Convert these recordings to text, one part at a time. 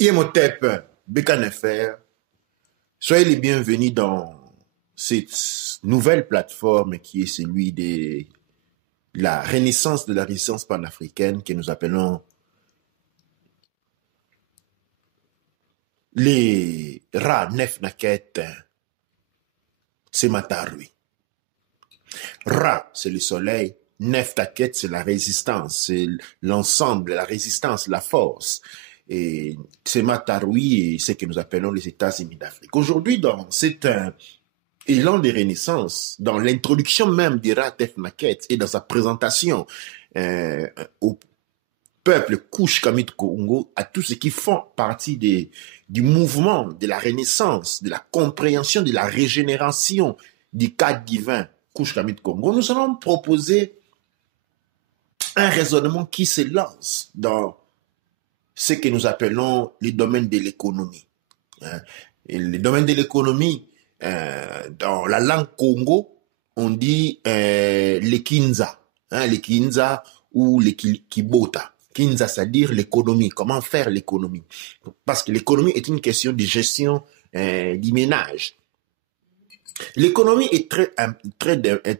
Imhotep, Bekanefer, soyez les bienvenus dans cette nouvelle plateforme qui est celui de la renaissance de la résistance panafricaine que nous appelons les Ra Nef Naket Sematarui. Ra, c'est le soleil. Nef Taket, c'est la résistance, c'est l'ensemble, la résistance, la force. Et Sematarui, c'est ce que nous appelons les États-Unis d'Afrique. Aujourd'hui, dans cet élan de renaissance, dans l'introduction même d'Ira Nef Naket et dans sa présentation au peuple Kouch Kamit Congo, à tous ceux qui font partie du mouvement de la renaissance, de la compréhension, de la régénération du cadre divin Kouch Kamit Congo, nous allons proposer un raisonnement qui se lance dans ce que nous appelons les domaines de l'économie. Et les domaines de l'économie, dans la langue Congo, on dit les Kinza, les Kinza ou les Kibota. Kinza, c'est-à-dire l'économie, comment faire l'économie. Parce que l'économie est une question de gestion du ménage. L'économie est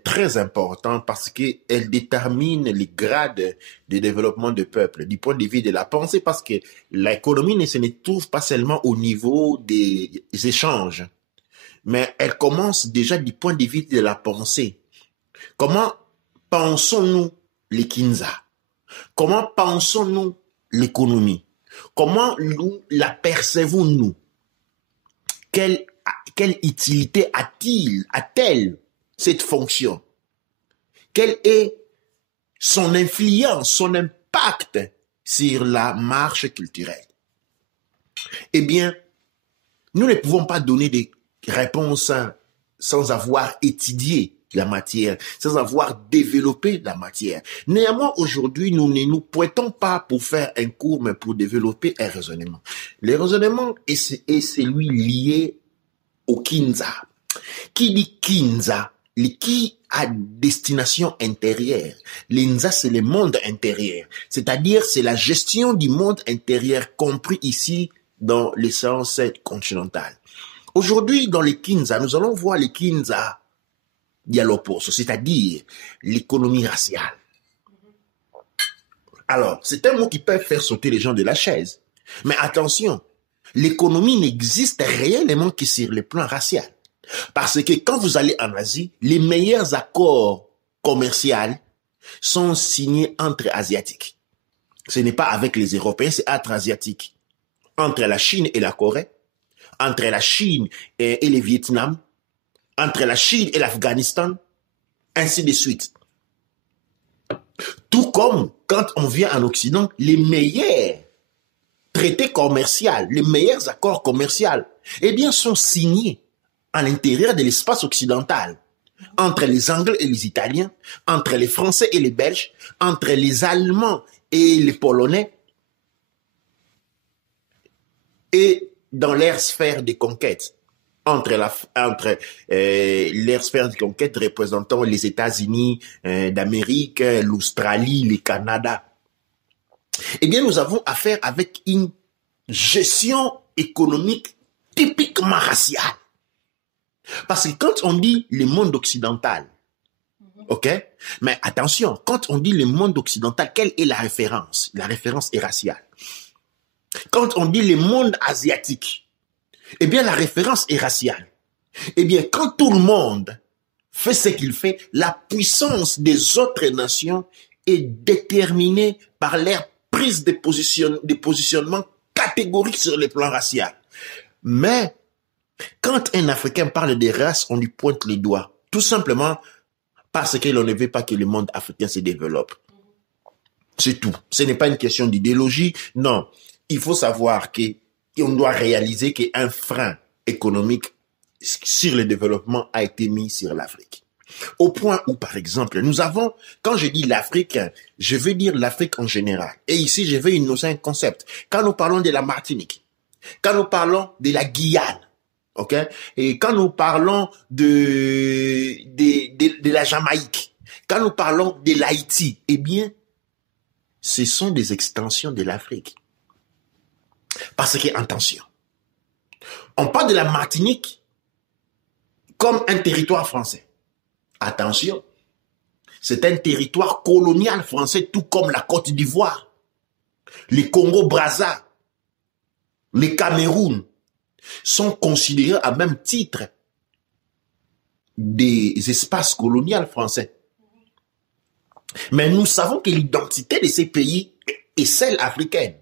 très importante parce qu'elle détermine les grades de développement du peuple, du point de vue de la pensée, parce que l'économie ne se trouve pas seulement au niveau des échanges, mais elle commence déjà du point de vue de la pensée. Comment pensons-nous les Kinza? Comment pensons-nous l'économie? Comment nous la percevons-nous? Quelle utilité a-t-elle cette fonction? Quelle est son influence, son impact sur la marche culturelle? Eh bien, nous ne pouvons pas donner des réponses sans avoir étudié la matière, sans avoir développé la matière. Néanmoins, aujourd'hui, nous ne nous pointons pas pour faire un cours, mais pour développer un raisonnement. Le raisonnement est celui lié au Kinza. Qui dit Kinza, qui a destination intérieure. L'Inza, c'est le monde intérieur. C'est-à-dire, c'est la gestion du monde intérieur, compris ici dans l'essence continentale. Aujourd'hui, dans les Kinza, nous allons voir les Kinza dialoposo, c'est-à-dire l'économie raciale. Alors, c'est un mot qui peut faire sauter les gens de la chaise. Mais attention, l'économie n'existe réellement que sur le plan racial. Parce que quand vous allez en Asie, les meilleurs accords commerciaux sont signés entre Asiatiques. Ce n'est pas avec les Européens, c'est entre Asiatiques. Entre la Chine et la Corée, entre la Chine et le Vietnam, entre la Chine et l'Afghanistan, ainsi de suite. Tout comme quand on vient en Occident, les meilleurs traités commerciaux, les meilleurs accords commerciaux, eh bien, sont signés à l'intérieur de l'espace occidental, entre les Anglais et les Italiens, entre les Français et les Belges, entre les Allemands et les Polonais, et dans leur sphère de conquête, entre leur sphère de conquête représentant les États-Unis d'Amérique, l'Australie, le Canada. Eh bien, nous avons affaire avec une gestion économique typiquement raciale. Parce que quand on dit le monde occidental, ok? Mais attention, quand on dit le monde occidental, quelle est la référence? La référence est raciale. Quand on dit le monde asiatique, eh bien, la référence est raciale. Eh bien, quand tout le monde fait ce qu'il fait, la puissance des autres nations est déterminée par leur prise de positionnement catégorique sur le plan racial. Mais, quand un Africain parle des races, on lui pointe les doigts. Tout simplement parce que l'on ne veut pas que le monde africain se développe. C'est tout. Ce n'est pas une question d'idéologie. Non. Il faut savoir qu'on doit réaliser qu'un frein économique sur le développement a été mis sur l'Afrique. Au point où, par exemple, nous avons, quand je dis l'Afrique, je veux dire l'Afrique en général. Et ici, je vais énoncer un concept. Quand nous parlons de la Martinique, quand nous parlons de la Guyane, ok, et quand nous parlons de la Jamaïque, quand nous parlons de l'Haïti, eh bien, ce sont des extensions de l'Afrique. Parce que, attention, on parle de la Martinique comme un territoire français. Attention, c'est un territoire colonial français, tout comme la Côte d'Ivoire, les Congo-Brazza, les Cameroun sont considérés à même titre des espaces coloniaux français. Mais nous savons que l'identité de ces pays est celle africaine.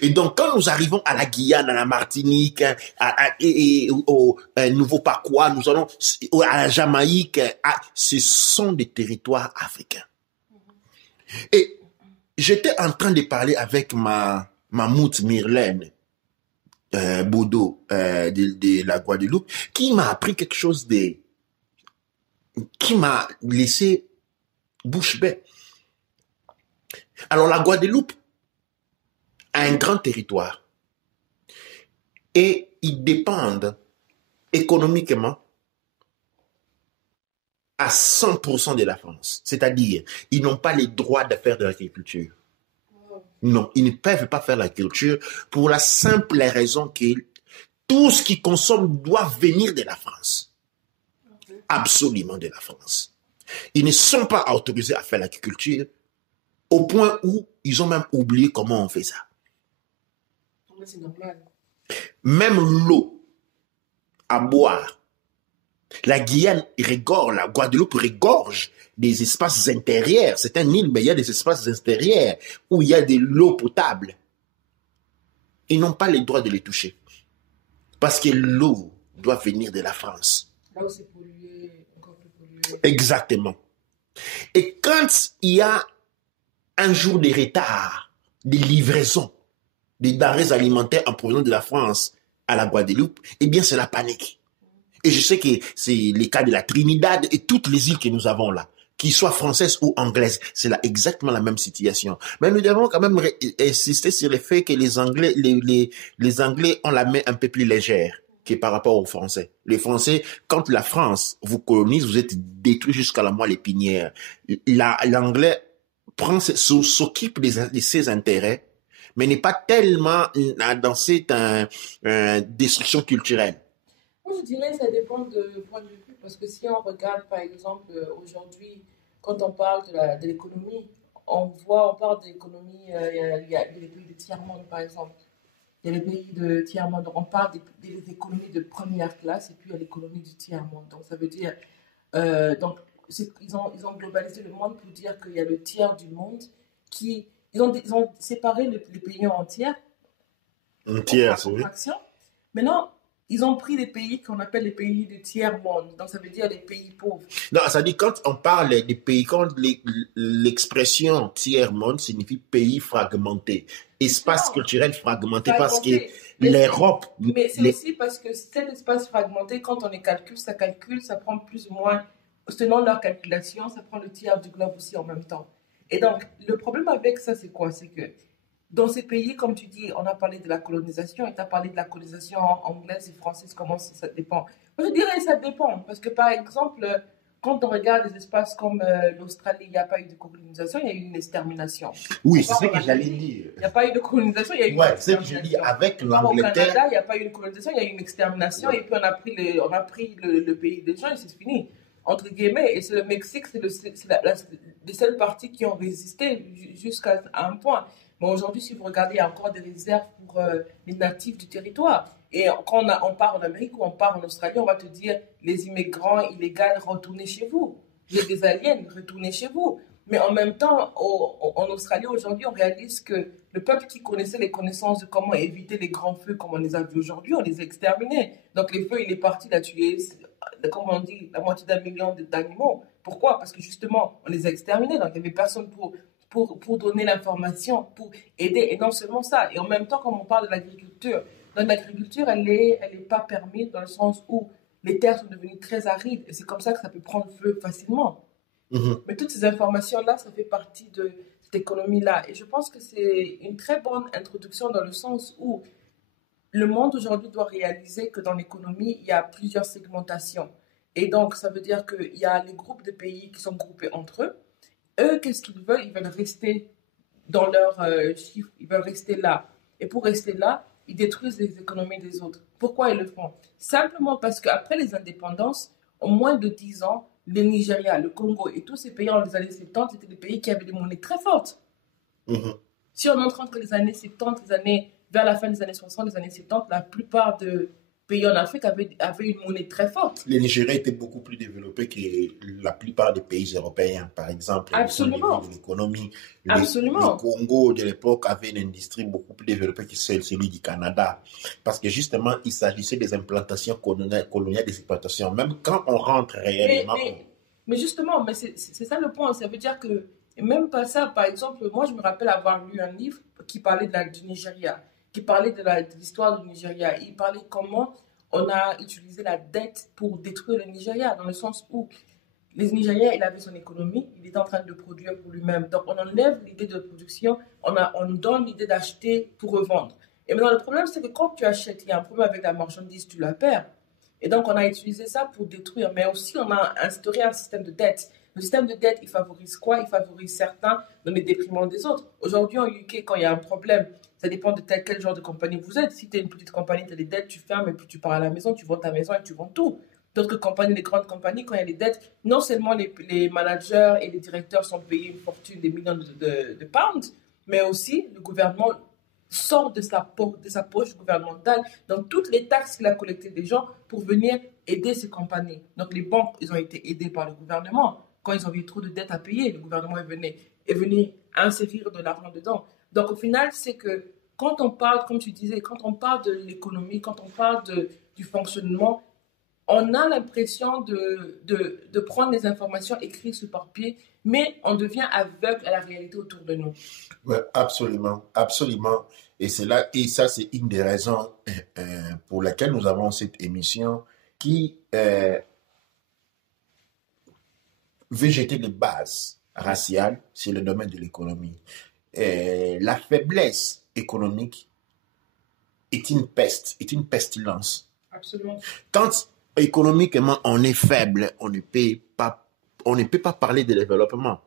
Et donc, quand nous arrivons à la Guyane, à la Martinique, au Nouveau-Papouas, nous allons à la Jamaïque, ce sont des territoires africains. Et j'étais en train de parler avec ma moute Myrlène Bodo de la Guadeloupe, qui m'a appris quelque chose qui m'a laissé bouche bée. Alors, la Guadeloupe a un grand territoire et ils dépendent économiquement à 100% de la France. C'est-à-dire, ils n'ont pas les droits de faire de l'agriculture. Non, ils ne peuvent pas faire l'agriculture pour la simple raison que tout ce qu'ils consomment doit venir de la France. Absolument de la France. Ils ne sont pas autorisés à faire l'agriculture au point où ils ont même oublié comment on fait ça. C'est normal. Même l'eau à boire. La Guyane regorge, la Guadeloupe regorge des espaces intérieurs. C'est un île, mais il y a des espaces intérieurs où il y a de l'eau potable. Ils n'ont pas le droit de les toucher. Parce que l'eau doit venir de la France. Là où c'est pollué, encore plus pollué. Exactement. Et quand il y a un jour de retard, de livraison, des denrées alimentaires en provenance de la France à la Guadeloupe, eh bien, c'est la panique. Et je sais que c'est les cas de la Trinidad et toutes les îles que nous avons là, qu'ils soient françaises ou anglaises, c'est là exactement la même situation. Mais nous devons quand même insister sur le fait que les Anglais, les Anglais ont la main un peu plus légère que par rapport aux Français. Les Français, quand la France vous colonise, vous êtes détruits jusqu'à la moelle épinière. L'Anglais s'occupe de ses intérêts, mais n'est pas tellement dans cette destruction culturelle. Moi, je dirais que ça dépend de point de vue, parce que si on regarde, par exemple, aujourd'hui, quand on parle de l'économie, on parle de l'économie, il y a les pays de tiers-monde, par exemple. Il y a les pays de tiers-monde, donc on parle des économies de première classe, et puis il y a l'économie du tiers-monde. Donc, ça veut dire, donc, ils ont globalisé le monde pour dire qu'il y a le tiers du monde qui... Ils ont séparé les pays en tiers. Un tiers, oui. Maintenant, ils ont pris les pays qu'on appelle les pays de tiers-monde. Donc, ça veut dire les pays pauvres. Non, ça dit quand on parle des pays, quand l'expression tiers-monde signifie pays fragmenté, espace culturel fragmenté, parce que l'Europe... Mais c'est aussi parce que cet espace fragmenté, quand on les calcule, ça prend plus ou moins, selon leur calculation, ça prend le tiers du globe aussi en même temps. Et donc, le problème avec ça, c'est quoi? C'est que dans ces pays, comme tu dis, on a parlé de la colonisation et tu as parlé de la colonisation anglaise et française, comment ça dépend? Moi, je dirais que ça dépend. Parce que, par exemple, quand on regarde des espaces comme l'Australie, il n'y a pas eu de colonisation, il y a eu une extermination. Oui, c'est ce que j'allais dire. Il n'y a pas eu de colonisation, il y a eu une extermination. C'est ce que je dis. Avec l'Angleterre. Au Canada, il n'y a pas eu une colonisation, il y a eu une extermination. Et puis, on a pris le pays des gens et c'est fini. Entre guillemets, et c'est le Mexique, c'est les seules parties qui ont résisté jusqu'à un point. Mais aujourd'hui, si vous regardez, il y a encore des réserves pour les natifs du territoire. Et quand on part en Amérique ou on part en Australie, on va te dire, les immigrants illégaux, retournez chez vous. Vous êtes des aliens, retournez chez vous. Mais en même temps, en Australie, aujourd'hui, on réalise que le peuple qui connaissait les connaissances de comment éviter les grands feux, comme on les a vus aujourd'hui, on les a exterminés. Donc les feux, il est parti, il a tué, comme on dit, la moitié d'1 million d'animaux. Pourquoi? Parce que justement, on les a exterminés. Donc il n'y avait personne pour donner l'information, pour aider. Et non seulement ça. Et en même temps, comme on parle de l'agriculture, donc l'agriculture, elle est pas permise dans le sens où les terres sont devenues très arides. Et c'est comme ça que ça peut prendre feu facilement. Mais toutes ces informations-là, ça fait partie de cette économie-là. Et je pense que c'est une très bonne introduction dans le sens où le monde aujourd'hui doit réaliser que dans l'économie, il y a plusieurs segmentations. Et donc, ça veut dire qu'il y a les groupes de pays qui sont groupés entre eux. Eux, qu'est-ce qu'ils veulent? Ils veulent rester dans leur chiffre, ils veulent rester là. Et pour rester là, ils détruisent les économies des autres. Pourquoi ils le font? Simplement parce qu'après les indépendances, en moins de 10 ans, le Nigeria, le Congo et tous ces pays dans les années 70, c'était des pays qui avaient des monnaies très fortes. Si on entre entre les années 70, vers la fin des années 60, les années 70, la plupart des pays en Afrique avaient une monnaie très forte. Le Nigeria était beaucoup plus développé que la plupart des pays européens, par exemple. Absolument. De l'économie. Absolument. Le Congo de l'époque avait une industrie beaucoup plus développée que celui du Canada. Parce que justement, il s'agissait des implantations coloniales, des exploitations. Même quand on rentre réellement... Mais justement, c'est ça le point. Ça veut dire que, même pas ça, par exemple, moi je me rappelle avoir lu un livre qui parlait du Nigeria, qui parlait de l'histoire du Nigeria. Il parlait comment on a utilisé la dette pour détruire le Nigeria, dans le sens où les Nigériens, il avait son économie, il était en train de produire pour lui-même. Donc on enlève l'idée de production, on donne l'idée d'acheter pour revendre. Et maintenant le problème, c'est que quand tu achètes, il y a un problème avec la marchandise, tu la perds. Et donc on a utilisé ça pour détruire, mais aussi on a instauré un système de dette. Le système de dette, il favorise quoi? Il favorise certains dans le détriment des autres. Aujourd'hui, en UK, quand il y a un problème, ça dépend de quel genre de compagnie vous êtes. Si tu es une petite compagnie, tu as des dettes, tu fermes et puis tu pars à la maison, tu vends ta maison et tu vends tout. D'autres compagnies, les grandes compagnies, quand il y a des dettes, non seulement les managers et les directeurs sont payés une fortune, des millions de pounds, mais aussi le gouvernement sort de sa poche gouvernementale dans toutes les taxes qu'il a collectées des gens pour venir aider ces compagnies. Donc les banques, ils ont été aidés par le gouvernement. Quand ils ont eu trop de dettes à payer, le gouvernement est venu insérer de l'argent dedans. Donc au final, c'est que quand on parle, comme tu disais, quand on parle de l'économie, quand on parle du fonctionnement, on a l'impression de prendre les informations écrites sur papier, mais on devient aveugle à la réalité autour de nous. Ouais, absolument, absolument. Et ça, c'est une des raisons pour laquelle nous avons cette émission qui veut jeter des bases raciales sur le domaine de l'économie. La faiblesse économique est une peste, est une pestilence. Absolument. Quand économiquement on est faible, on ne peut pas parler de développement.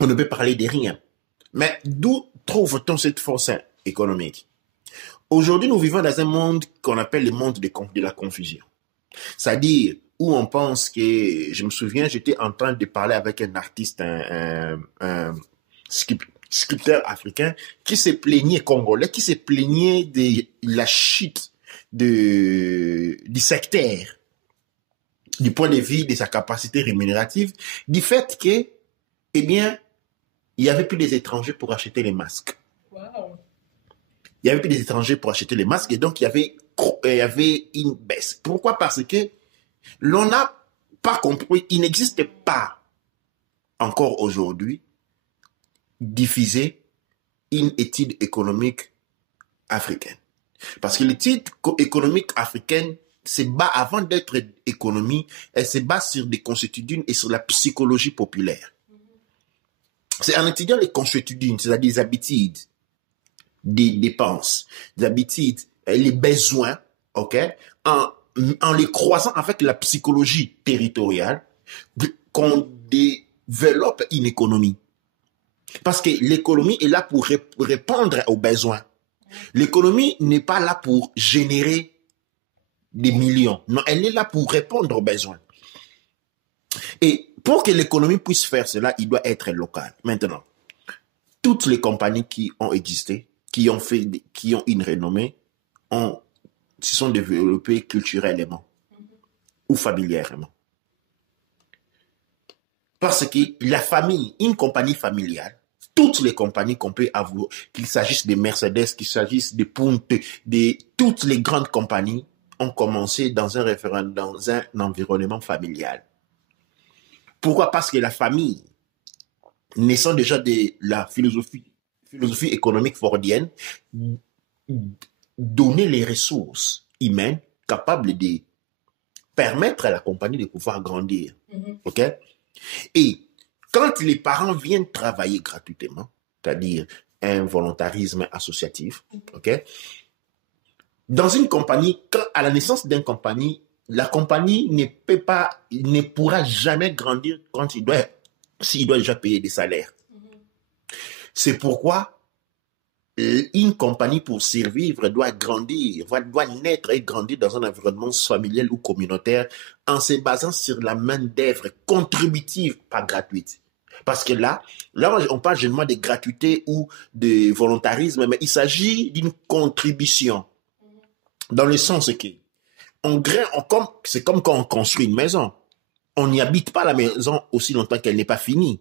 On ne peut parler de rien. Mais d'où trouve-t-on cette force économique? Aujourd'hui, nous vivons dans un monde qu'on appelle le monde de la confusion. C'est-à-dire où on pense que, je me souviens, j'étais en train de parler avec un artiste, un sculpteur africain qui se plaignait, congolais, qui se plaignait de la chute du secteur, du point de vue de sa capacité rémunérative, du fait que, eh bien, il n'y avait plus des étrangers pour acheter les masques. Wow. Il n'y avait plus des étrangers pour acheter les masques et donc il y avait une baisse. Pourquoi? Parce que l'on n'a pas compris, il n'existe pas encore aujourd'hui diffuser une étude économique africaine. Parce que l'étude économique africaine se bat, avant d'être économie, elle se base sur des consuétudes et sur la psychologie populaire. C'est en étudiant les consuétudes, c'est-à-dire les habitudes, des dépenses, des habitudes, les besoins, ok, en les croisant avec la psychologie territoriale, qu'on développe une économie. Parce que l'économie est là pour répondre aux besoins. L'économie n'est pas là pour générer des millions. Non, elle est là pour répondre aux besoins. Et pour que l'économie puisse faire cela, il doit être local. Maintenant, toutes les compagnies qui ont existé, qui ont une renommée, se sont développées culturellement ou familièrement. Parce que la famille, une compagnie familiale, toutes les compagnies qu'on peut avoir, qu'il s'agisse de Mercedes, qu'il s'agisse de Punte, de toutes les grandes compagnies, ont commencé dans un environnement familial. Pourquoi? Parce que la famille, naissant déjà de la philosophie économique fordienne, donnait les ressources humaines capables de permettre à la compagnie de pouvoir grandir. OK? Et quand les parents viennent travailler gratuitement, c'est-à-dire un volontarisme associatif, ok, dans une compagnie, à la naissance d'une compagnie, la compagnie ne pourra jamais grandir s'il doit déjà payer des salaires. C'est pourquoi une compagnie pour survivre doit grandir, doit naître et grandir dans un environnement familial ou communautaire en se basant sur la main-d'œuvre contributive, pas gratuite. Parce que là, on parle généralement de gratuité ou de volontarisme, mais il s'agit d'une contribution. Dans le sens que, c'est comme quand on construit une maison. On n'y habite pas la maison aussi longtemps qu'elle n'est pas finie.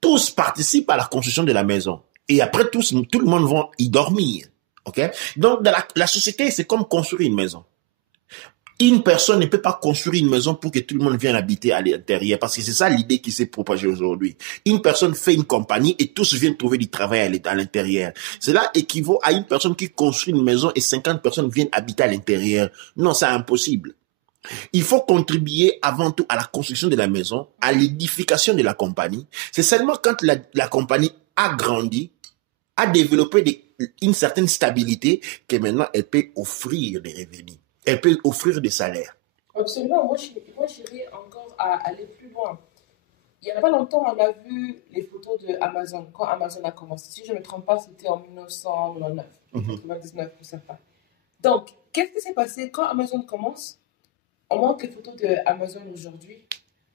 Tous participent à la construction de la maison. Et après, tout le monde va y dormir. Okay? Donc, dans la société, c'est comme construire une maison. Une personne ne peut pas construire une maison pour que tout le monde vienne habiter à l'intérieur, parce que c'est ça l'idée qui s'est propagée aujourd'hui. Une personne fait une compagnie et tous viennent trouver du travail à l'intérieur. Cela équivaut à une personne qui construit une maison et 50 personnes viennent habiter à l'intérieur. Non, c'est impossible. Il faut contribuer avant tout à la construction de la maison, à l'édification de la compagnie. C'est seulement quand la compagnie a grandi, a développé une certaine stabilité, que maintenant elle peut offrir des revenus. Elle peut offrir des salaires. Absolument. Moi, j'irais encore à aller plus loin. Il n'y a pas longtemps, on a vu les photos de Amazon, quand Amazon a commencé. Si je ne me trompe pas, c'était en 1999, 1999 pour certains. Donc, qu'est-ce qui s'est passé quand Amazon commence? On montre les photos de Amazon aujourd'hui,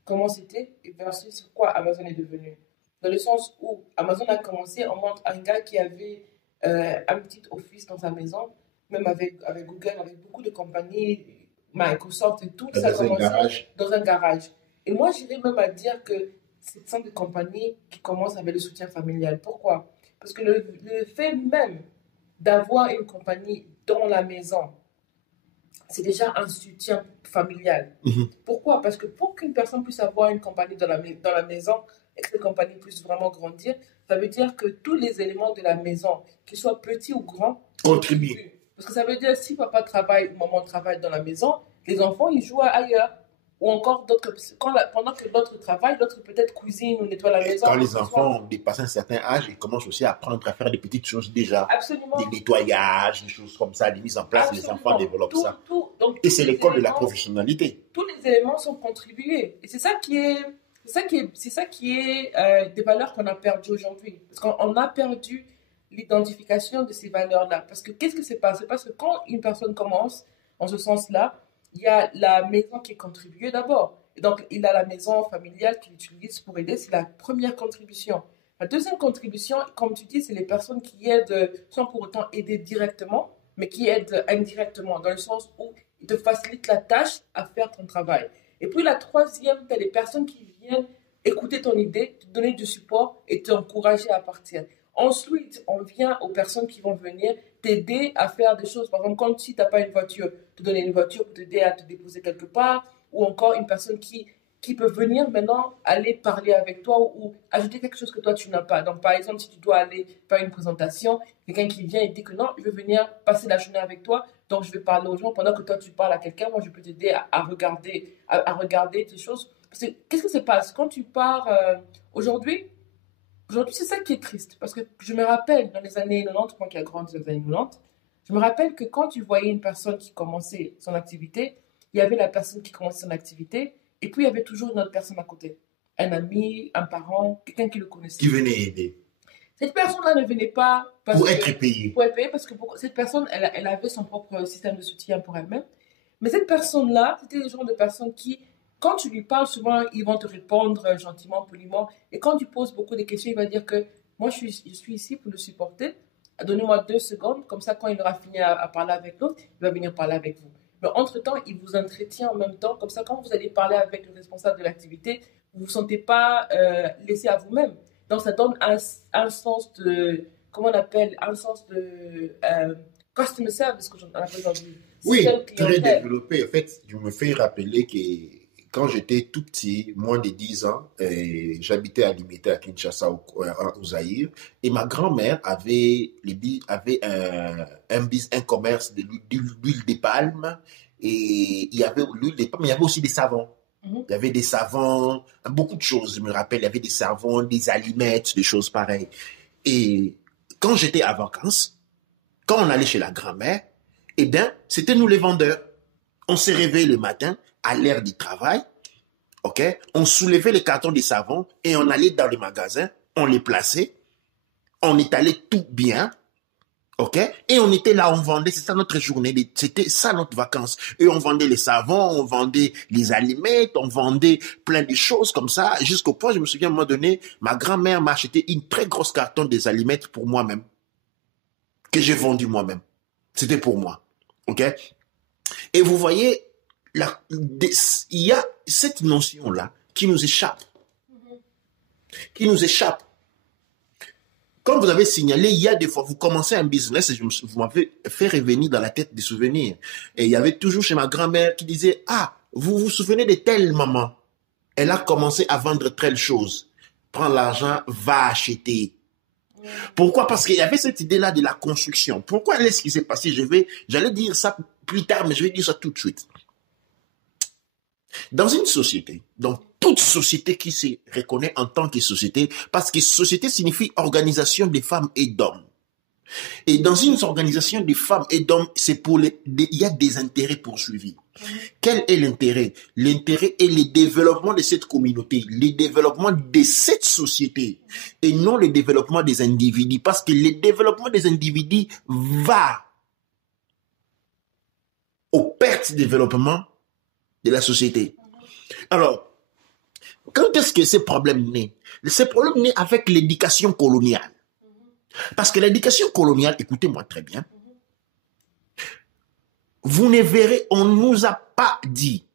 comment c'était, et versus quoi Amazon est devenu. Dans le sens où Amazon a commencé, on montre un gars qui avait un petit office dans sa maison, même avec Google, avec beaucoup de compagnies, Microsoft et tout, ça a commencé dans un garage. Et moi, j'irais même à dire que c'est sont des compagnies qui commencent avec le soutien familial. Pourquoi? Parce que le fait même d'avoir une compagnie dans la maison, c'est déjà un soutien familial. Pourquoi? Parce que pour qu'une personne puisse avoir une compagnie dans la maison et que cette compagnie puisse vraiment grandir, ça veut dire que tous les éléments de la maison, qu'ils soient petits ou grands, contribuent. Parce que ça veut dire si papa travaille ou maman travaille dans la maison, les enfants, ils jouent ailleurs. Ou encore, pendant que l'autre travaille, l'autre peut-être cuisine ou nettoie la maison. Quand les enfants dépassent un certain âge, ils commencent aussi à apprendre à faire des petites choses déjà. Absolument. Des nettoyages, des choses comme ça, des mises en place. Absolument. Les enfants développent ça. Donc, et c'est l'école de la professionnalité. Tous les éléments sont contribués. Et c'est ça qui est des valeurs qu'on a perdues aujourd'hui. Parce qu'on a perdu l'identification de ces valeurs-là. Parce que qu'est-ce qui se passe? C'est parce que quand une personne commence en ce sens-là, il y a la maison qui est contribuée d'abord. Et donc, il a la maison familiale qu'il utilise pour aider. C'est la première contribution. La deuxième contribution, comme tu dis, c'est les personnes qui aident sans pour autant aider directement, mais qui aident indirectement, dans le sens où ils te facilitent la tâche à faire ton travail. Et puis la troisième, tu as les personnes qui viennent écouter ton idée, te donner du support et t'encourager à partir. Ensuite, on vient aux personnes qui vont venir t'aider à faire des choses. Par exemple, quand si tu n'as pas une voiture, te donner une voiture pour t'aider à te déposer quelque part. Ou encore une personne qui peut venir maintenant aller parler avec toi ou ajouter quelque chose que toi, tu n'as pas. Donc, par exemple, si tu dois aller faire une présentation, quelqu'un qui vient et dit que non, je veux venir passer la journée avec toi, donc je vais parler aux gens. Pendant que toi, tu parles à quelqu'un, moi, je peux t'aider à regarder tes choses. Parce que qu'est-ce qui se passe quand tu pars aujourd'hui, c'est ça qui est triste. Parce que je me rappelle, dans les années 90, moi qui ai grandi dans les années 90, je me rappelle que quand tu voyais une personne qui commençait son activité, il y avait la personne qui commençait son activité, et puis il y avait toujours une autre personne à côté. Un ami, un parent, quelqu'un qui le connaissait. Qui venait aider. Cette personne-là ne venait pas... Pour être payée. Pour être payée, parce que cette personne, elle avait son propre système de soutien pour elle-même. Mais cette personne-là, c'était le genre de personne qui... Quand tu lui parles, souvent, ils vont te répondre gentiment, poliment. Et quand tu poses beaucoup de questions, il va dire que moi, je suis ici pour le supporter. Donnez-moi 2 secondes. Comme ça, quand il aura fini à parler avec l'autre, il va venir parler avec vous. Mais entre-temps, il vous entretient en même temps. Comme ça, quand vous allez parler avec le responsable de l'activité, vous ne vous sentez pas laissé à vous-même. Donc, ça donne un sens de... Comment on appelle? Un sens de customer service, que j'en appelle aujourd'hui. Oui, très développé. En fait, je me fais rappeler que quand j'étais tout petit, moins de 10 ans, j'habitais à Limité, à Kinshasa, au Zaïre, et ma grand-mère avait un commerce de l'huile de palme, et il y avait l'huile de palme, mais il y avait aussi des savons. Il y avait des savons, beaucoup de choses, je me rappelle, il y avait des savons, des allumettes, des choses pareilles. Et quand j'étais à vacances, quand on allait chez la grand-mère, eh bien, c'était nous les vendeurs. On s'est réveillé le matin, à l'heure du travail, ok? On soulevait les cartons de savon et on allait dans le magasin, on les plaçait, on étalait tout bien, OK? Et on était là, on vendait, c'est ça notre journée, c'était ça notre vacances. Et on vendait les savons, on vendait les allumettes, on vendait plein de choses comme ça, jusqu'au point, je me souviens, à un moment donné, ma grand-mère m'a acheté une très grosse carton des allumettes pour moi-même, que j'ai vendu moi-même. C'était pour moi. OK? Et vous voyez, il y a cette notion-là qui nous échappe. Qui nous échappe. Comme vous avez signalé, il y a des fois, vous commencez un business et vous m'avez fait revenir dans la tête des souvenirs. Et il y avait toujours chez ma grand-mère qui disait, ah, vous vous souvenez de telle maman? Elle a commencé à vendre telle chose. Prends l'argent, va acheter. Pourquoi? Parce qu'il y avait cette idée-là de la construction. Pourquoi est-ce qui s'est passé? J'allais dire ça plus tard, mais je vais dire ça tout de suite. Dans une société, dans toute société qui se reconnaît en tant que société, parce que société signifie organisation des femmes et d'hommes. Et dans une organisation des femmes et d'hommes, il y a des intérêts poursuivis. Quel est l'intérêt? L'intérêt est le développement de cette communauté, le développement de cette société, et non le développement des individus, parce que le développement des individus va aux pertes de développement de la société. Alors, quand est-ce que ces problèmes naissent? Ces problèmes naissent avec l'éducation coloniale. Parce que l'éducation coloniale, écoutez-moi très bien, vous ne verrez, on ne nous a pas dit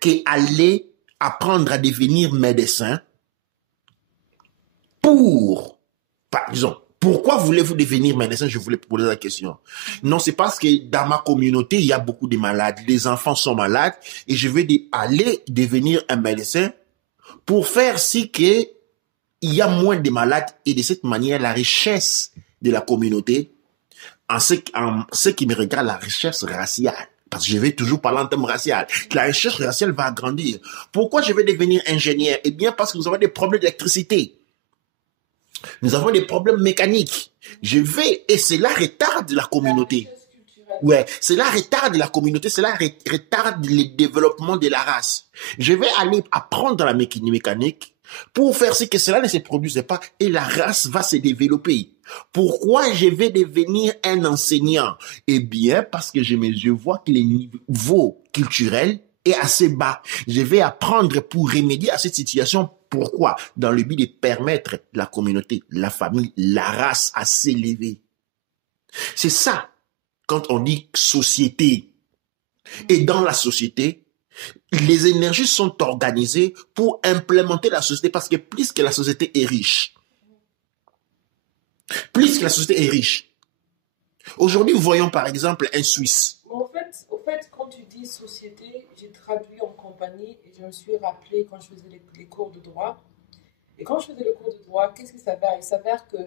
qu'aller apprendre à devenir médecin pour, par exemple, pourquoi voulez-vous devenir médecin? Je voulais poser la question. Non, c'est parce que dans ma communauté, il y a beaucoup de malades. Les enfants sont malades et je vais aller devenir un médecin pour faire si que il y a moins de malades et de cette manière, la richesse de la communauté, en ce qui me regarde, la richesse raciale, parce que je vais toujours parler en termes raciaux, la richesse raciale va grandir. Pourquoi je vais devenir ingénieur? Eh bien, parce que nous avons des problèmes d'électricité. Nous avons des problèmes mécaniques. Et cela retarde la communauté. Ouais, cela retarde la communauté, cela retarde le développement de la race. Je vais aller apprendre la mécanique pour faire ce que cela ne se produise pas et la race va se développer. Pourquoi je vais devenir un enseignant? Eh bien, parce que je vois que le niveau culturel est assez bas. Je vais apprendre pour remédier à cette situation. Pourquoi? Dans le but de permettre la communauté, la famille, la race à s'élever. C'est ça, quand on dit société. Et dans la société, les énergies sont organisées pour implémenter la société parce que plus que la société est riche, aujourd'hui, voyons par exemple un Suisse. Au fait, quand tu dis société, j'ai traduit en compagnie et je me suis rappelé quand je faisais les cours de droit. Et quand je faisais le cours de droit, qu'est-ce qui s'avère? Il s'avère que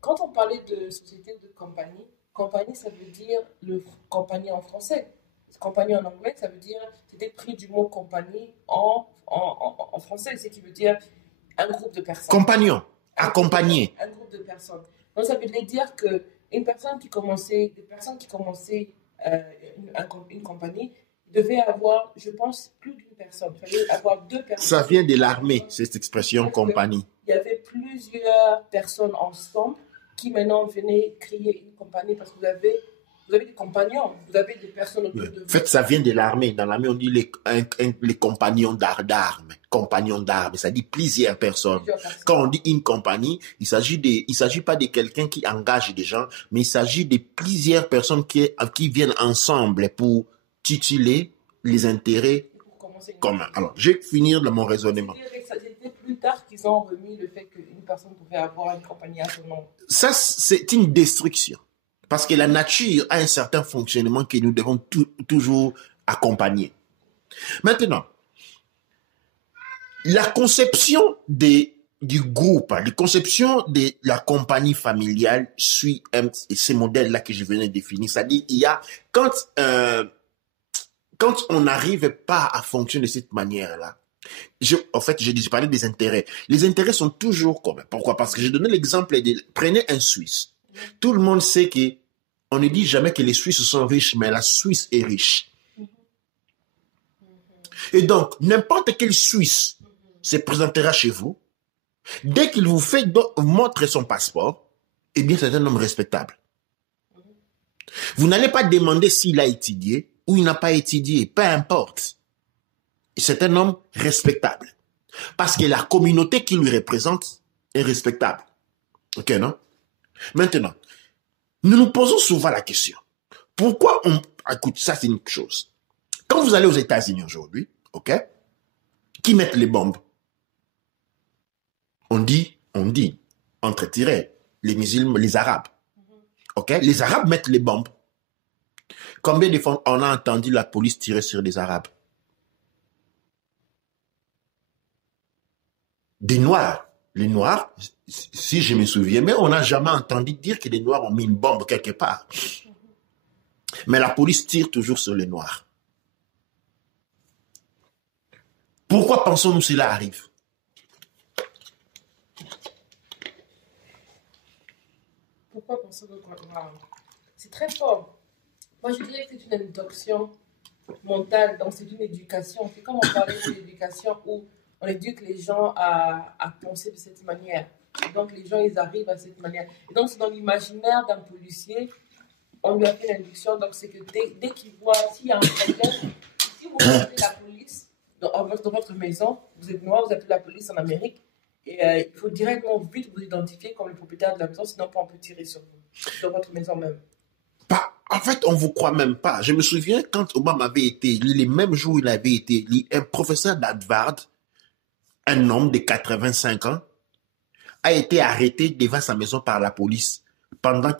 quand on parlait de société ou de compagnie, compagnie, ça veut dire le compagnie en français. Compagnie en anglais, ça veut dire, c'était pris du mot compagnie en français, ce qui veut dire un groupe de personnes. Compagnon, accompagné. Un groupe de personnes. Donc ça veut dire que des personnes qui commençaient une compagnie devaient avoir, je pense, plus d'une personne. Il fallait avoir 2 personnes. Ça vient de l'armée, cette expression compagnie. Il y avait plusieurs personnes ensemble qui maintenant venaient créer une compagnie parce que vous avez des compagnons, vous avez des personnes autour de vous. En fait, ça vient de l'armée. Dans l'armée, on dit les compagnons d'armes. Compagnons d'armes, ça dit plusieurs personnes. Quand on dit une compagnie, il s'agit pas de quelqu'un qui engage des gens, mais il s'agit de plusieurs personnes qui viennent ensemble pour tuteler les intérêts communs. Alors, je vais finir de mon raisonnement. C'était plus tard qu'ils ont remis le fait qu'une personne pouvait avoir une compagnie à son nom. Ça, c'est une destruction. Parce que la nature a un certain fonctionnement que nous devons toujours accompagner. Maintenant, la conception du groupe, la conception de la compagnie familiale suit ces modèles-là que je venais de définir. C'est-à-dire, il y a, quand on n'arrive pas à fonctionner de cette manière-là, j'ai parlé des intérêts. Les intérêts sont toujours communs. Pourquoi? Parce que j'ai donné l'exemple prenez un Suisse. Tout le monde sait qu'on ne dit jamais que les Suisses sont riches, mais la Suisse est riche. Et donc, n'importe quel Suisse se présentera chez vous. Dès qu'il vous fait montrer son passeport, eh bien, c'est un homme respectable. Vous n'allez pas demander s'il a étudié ou il n'a pas étudié, peu importe. C'est un homme respectable. Parce que la communauté qui lui représente est respectable. Ok, non? Maintenant, nous nous posons souvent la question. Pourquoi on... Écoute, ça c'est une chose. Quand vous allez aux États-Unis aujourd'hui, ok, qui mettent les bombes? On dit, entre tirets, les musulmans, les Arabes. Ok, les Arabes mettent les bombes. Combien de fois on a entendu la police tirer sur les Arabes? Des Noirs. Les Noirs, si je me souviens, mais on n'a jamais entendu dire que les Noirs ont mis une bombe quelque part. Mais la police tire toujours sur les Noirs. Pourquoi pensons-nous que cela arrive? Pourquoi pensons-nous que c'est très fort. Moi, je dirais que c'est une induction mentale, donc c'est une éducation. C'est comme on parlait de l'éducation où on éduque les gens à penser de cette manière. Et donc, les gens, ils arrivent à cette manière. Et donc, c'est dans l'imaginaire d'un policier, on lui a fait l'induction. Donc, c'est que dès qu'il voit, s'il y a un problème, si vous appelez la police dans votre maison, vous êtes noir, vous appelez la police en Amérique, et il faut directement vite vous identifier comme le propriétaire de la maison, sinon on peut tirer sur vous, dans votre maison même. En fait, on ne vous croit même pas. Je me souviens quand Obama avait été, les mêmes jours où il avait été, un professeur d'Harvard, un homme de 85 ans, a été arrêté devant sa maison par la police pendant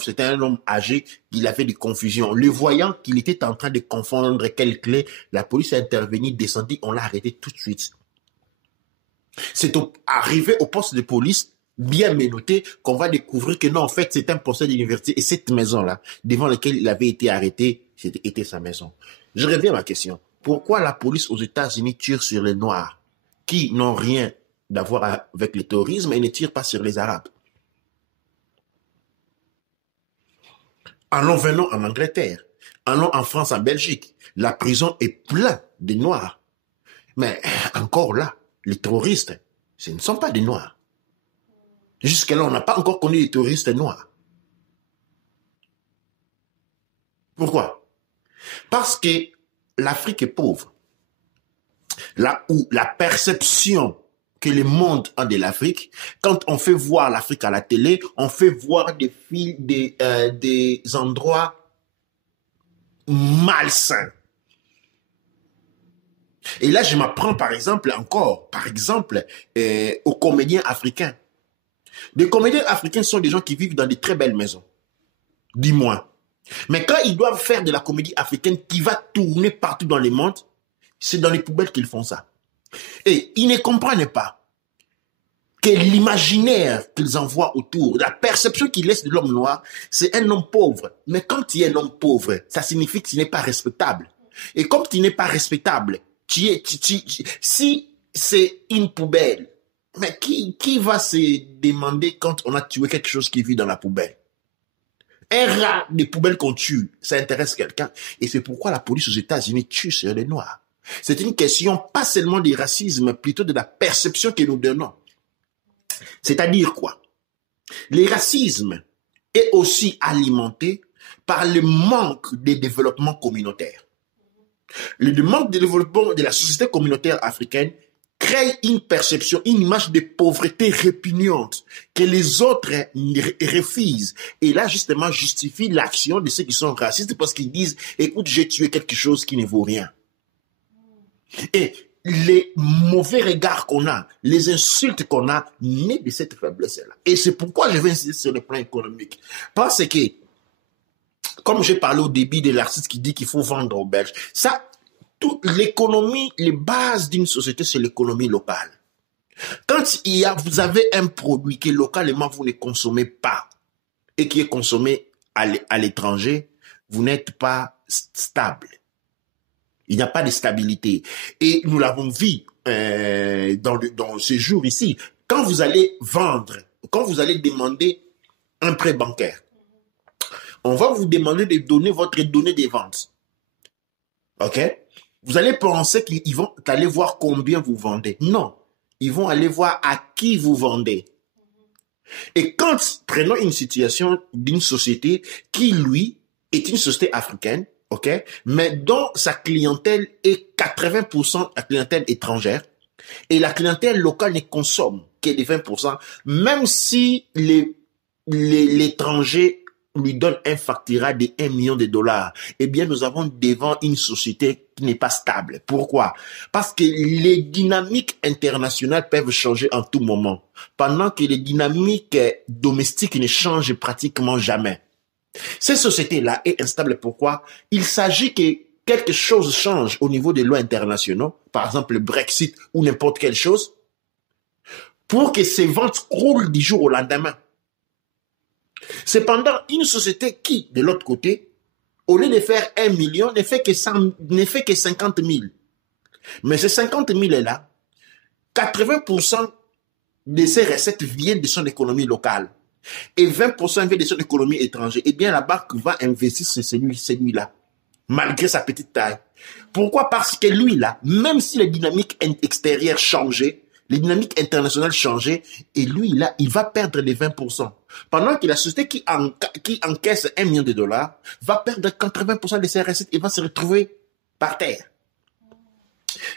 c'était un homme âgé, il avait des confusions. Le voyant qu'il était en train de confondre quelle clé, la police est intervenue, descendue, on l'a arrêté tout de suite. C'est arrivé au poste de police, bien menotté, qu'on va découvrir que non, en fait, c'est un poste d'université et cette maison-là, devant laquelle il avait été arrêté, était sa maison. Je reviens à ma question. Pourquoi la police aux États-Unis tire sur les Noirs qui n'ont rien d'avoir avec le terrorisme et ne tire pas sur les Arabes? Venons en Angleterre, allons en France, en Belgique. La prison est pleine de Noirs. Mais encore là, les terroristes, ce ne sont pas des Noirs. Jusque-là, on n'a pas encore connu les terroristes noirs. Pourquoi? Parce que l'Afrique est pauvre. Là où la perception que le monde a de l'Afrique, quand on fait voir l'Afrique à la télé, on fait voir des endroits malsains. Et là, je m'apprends par exemple aux comédiens africains. Les comédiens africains sont des gens qui vivent dans de très belles maisons. Dis-moi. Mais quand ils doivent faire de la comédie africaine qui va tourner partout dans le monde, c'est dans les poubelles qu'ils font ça. Et ils ne comprennent pas que l'imaginaire qu'ils envoient autour, la perception qu'ils laissent de l'homme noir, c'est un homme pauvre. Mais quand il est un homme pauvre, ça signifie qu'il n'est pas respectable. Et comme tu n'es pas respectable, si c'est une poubelle, mais qui va se demander quand on a tué quelque chose qui vit dans la poubelle? Un rat de poubelle qu'on tue, ça intéresse quelqu'un. Et c'est pourquoi la police aux États-Unis tue sur les Noirs. C'est une question pas seulement du racisme, mais plutôt de la perception que nous donnons. C'est-à-dire quoi? Le racisme est aussi alimenté par le manque de développement communautaire. Le manque de développement de la société communautaire africaine crée une perception, une image de pauvreté répugnante que les autres refusent. Et là, justement, justifie l'action de ceux qui sont racistes parce qu'ils disent, écoute, j'ai tué quelque chose qui ne vaut rien. Et les mauvais regards qu'on a, les insultes qu'on a, naissent de cette faiblesse-là. Et c'est pourquoi je vais insister sur le plan économique. Parce que, comme j'ai parlé au début de l'artiste qui dit qu'il faut vendre aux Belges, ça, toute l'économie, les bases d'une société, c'est l'économie locale. Quand vous avez un produit que localement vous ne consommez pas et qui est consommé à l'étranger, vous n'êtes pas stable. Il n'y a pas de stabilité. Et nous l'avons vu dans ces jours ici. Quand vous allez vendre, quand vous allez demander un prêt bancaire, on va vous demander de donner votre donnée de vente. OK? Vous allez penser qu'ils vont aller voir combien vous vendez. Non. Ils vont aller voir à qui vous vendez. Et quand, prenons une situation d'une société qui, lui, est une société africaine, ok, mais dont sa clientèle est 80% la clientèle étrangère, et la clientèle locale ne consomme que les 20%, même si l'étranger lui donne un facturat de 1 million de dollars, eh bien, nous avons devant une société qui n'est pas stable. Pourquoi? Parce que les dynamiques internationales peuvent changer en tout moment, pendant que les dynamiques domestiques ne changent pratiquement jamais. Cette société-là est instable. Pourquoi? Il s'agit que quelque chose change au niveau des lois internationaux, par exemple le Brexit ou n'importe quelle chose, pour que ces ventes croulent du jour au lendemain. Cependant, une société qui, de l'autre côté, au lieu de faire 1 million, ne fait que 50 000. Mais ces 50 000 là, 80% de ces recettes viennent de son économie locale et 20% viennent de son économie étrangère. Eh bien, la banque va investir sur celui-là, malgré sa petite taille. Pourquoi? Parce que lui, là, même si les dynamiques extérieures changeaient, les dynamiques internationales changeaient, et lui, là, il va perdre les 20%. Pendant que la société qui encaisse 1 million de dollars va perdre 80% de ses recettes et va se retrouver par terre.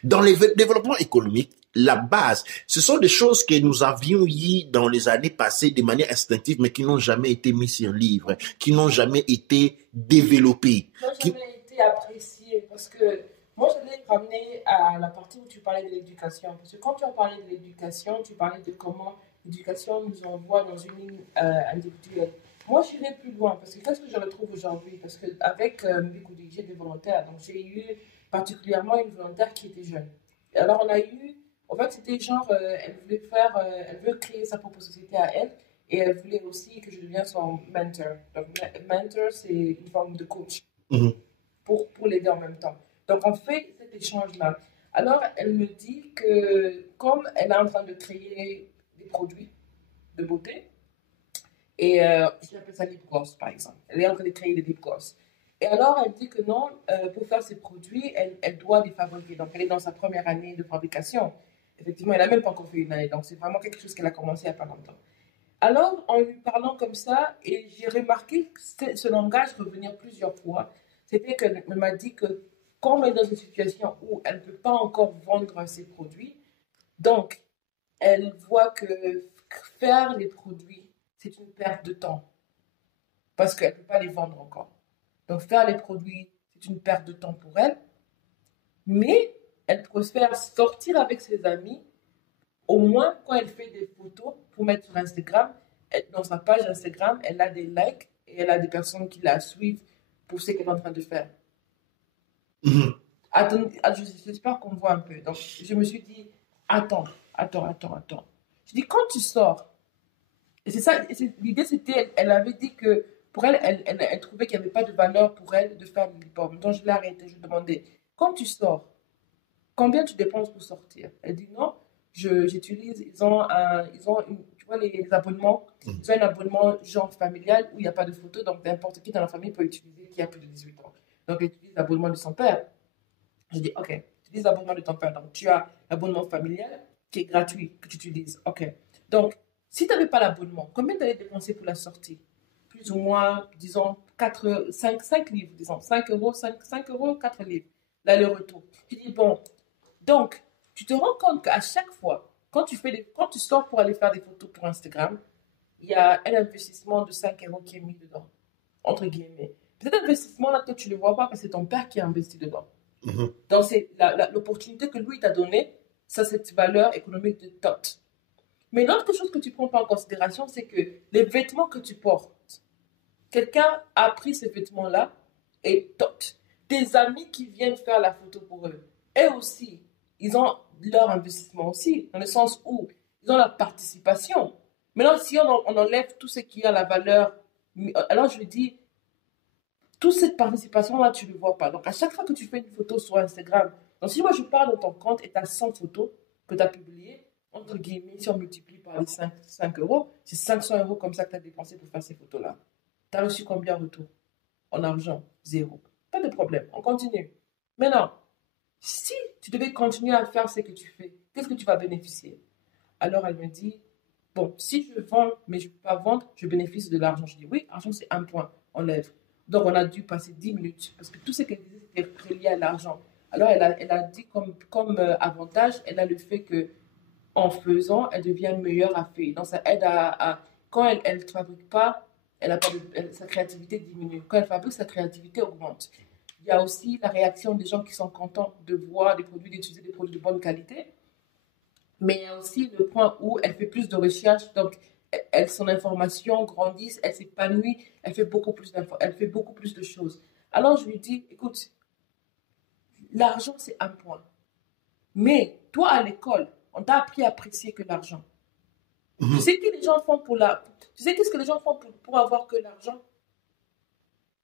Dans le développement économique, la base, ce sont des choses que nous avions eues dans les années passées de manière instinctive, mais qui n'ont jamais été mises sur livre, qui n'ont jamais été développées. Qui n'ont jamais été appréciées. Parce que moi, je l'ai ramené à la partie où tu parlais de l'éducation. Parce que quand tu as parlé de l'éducation, tu parlais de comment l'éducation nous envoie dans une ligne individuelle. Moi, j'irai plus loin. Parce que qu'est-ce que je retrouve aujourd'hui? Parce qu'avec Mbikoudi, j'ai des volontaires. Donc, j'ai eu particulièrement une volontaire qui était jeune. Et alors, on a eu. En fait, c'était genre, elle veut créer sa propre société à elle. Et elle voulait aussi que je devienne son mentor. Donc, mentor, c'est une forme de coach pour l'aider en même temps. Donc, on fait cet échange-là. Alors, elle me dit que comme elle est en train de créer des produits de beauté, et j'appelle ça lip gloss, par exemple. Elle est en train de créer des lip gloss. Et alors, elle dit que non, pour faire ces produits, elle doit les fabriquer. Donc, elle est dans sa première année de fabrication. Effectivement, elle n'a même pas encore fait une année. Donc, c'est vraiment quelque chose qu'elle a commencé il n'y a pas longtemps. Alors, en lui parlant comme ça, et j'ai remarqué ce langage revenir plusieurs fois, c'était qu'elle m'a dit que comme elle est dans une situation où elle ne peut pas encore vendre ses produits, donc elle voit que faire les produits, c'est une perte de temps, parce qu'elle ne peut pas les vendre encore. Donc faire les produits, c'est une perte de temps pour elle, mais elle préfère sortir avec ses amis. Au moins, quand elle fait des photos pour mettre sur Instagram, dans sa page Instagram, elle a des likes et elle a des personnes qui la suivent pour ce qu'elle est en train de faire. J'espère qu'on voit un peu. Donc, je me suis dit, attends. Je dis, quand tu sors, et c'est ça, l'idée c'était, elle avait dit que pour elle, elle trouvait qu'il n'y avait pas de valeur pour elle de faire du hip-hop. Donc, je l'ai arrêté, je lui demandais, quand tu sors, combien tu dépenses pour sortir? Elle dit, non, j'utilise, ils ont tu vois, les abonnements, ils ont un abonnement genre familial où il n'y a pas de photos, donc n'importe qui dans la famille peut utiliser qui a plus de 18 ans. Donc, elle utilise l'abonnement de son père. Je dis, ok, tu utilises l'abonnement de ton père, donc tu as l'abonnement familial qui est gratuit, que tu utilises. Ok. Donc, si tu n'avais pas l'abonnement, combien tu allais dépenser pour la sortie? Plus ou moins, disons, 5 livres, disons, 5 euros, 5 euros, 4 livres, l'aller-retour. Je dis, bon, donc, tu te rends compte qu'à chaque fois, quand tu sors pour aller faire des photos pour Instagram, il y a un investissement de 5 euros qui est mis dedans, entre guillemets. Cet investissement-là, toi, tu ne le vois pas parce que c'est ton père qui a investi dedans. Donc, c'est l'opportunité que lui t'a donnée, ça, cette valeur économique de tot. Mais l'autre chose que tu ne prends pas en considération, c'est que les vêtements que tu portes, quelqu'un a pris ces vêtements-là et tot. Tes amis qui viennent faire la photo pour eux, eux aussi, ils ont leur investissement aussi, dans le sens où ils ont leur participation. Maintenant, si on enlève tout ce qui a la valeur, alors je lui dis, toute cette participation-là, tu ne le vois pas. Donc, à chaque fois que tu fais une photo sur Instagram, donc si moi je parle dans ton compte et tu as 100 photos que tu as publiées, entre guillemets, si on multiplie par les 5 euros, c'est 500 euros comme ça que tu as dépensé pour faire ces photos-là. Tu as reçu combien en retour? En argent? 0. Pas de problème, on continue. Maintenant, si tu devais continuer à faire ce que tu fais, qu'est-ce que tu vas bénéficier? Alors elle me dit, bon, si je vends, mais je ne peux pas vendre, je bénéficie de l'argent. Je dis oui, argent, c'est un point, on lève. Donc, on a dû passer 10 minutes parce que tout ce qu'elle disait, c'était relié à l'argent. Alors, elle a dit comme avantage, elle a le fait que en faisant, elle devient meilleure à faire. Donc, ça aide quand elle ne fabrique pas, elle a pas sa créativité diminue. Quand elle fabrique, sa créativité augmente. Il y a aussi la réaction des gens qui sont contents de voir des produits, d'utiliser des produits de bonne qualité. Mais il y a aussi le point où elle fait plus de recherches, donc son information grandit, elle s'épanouit, elle fait beaucoup plus de choses. Alors je lui dis, écoute, l'argent c'est un point. Mais toi à l'école, on t'a appris à apprécier que l'argent. Tu sais que les gens font tu sais qu'est-ce que les gens font pour avoir que l'argent?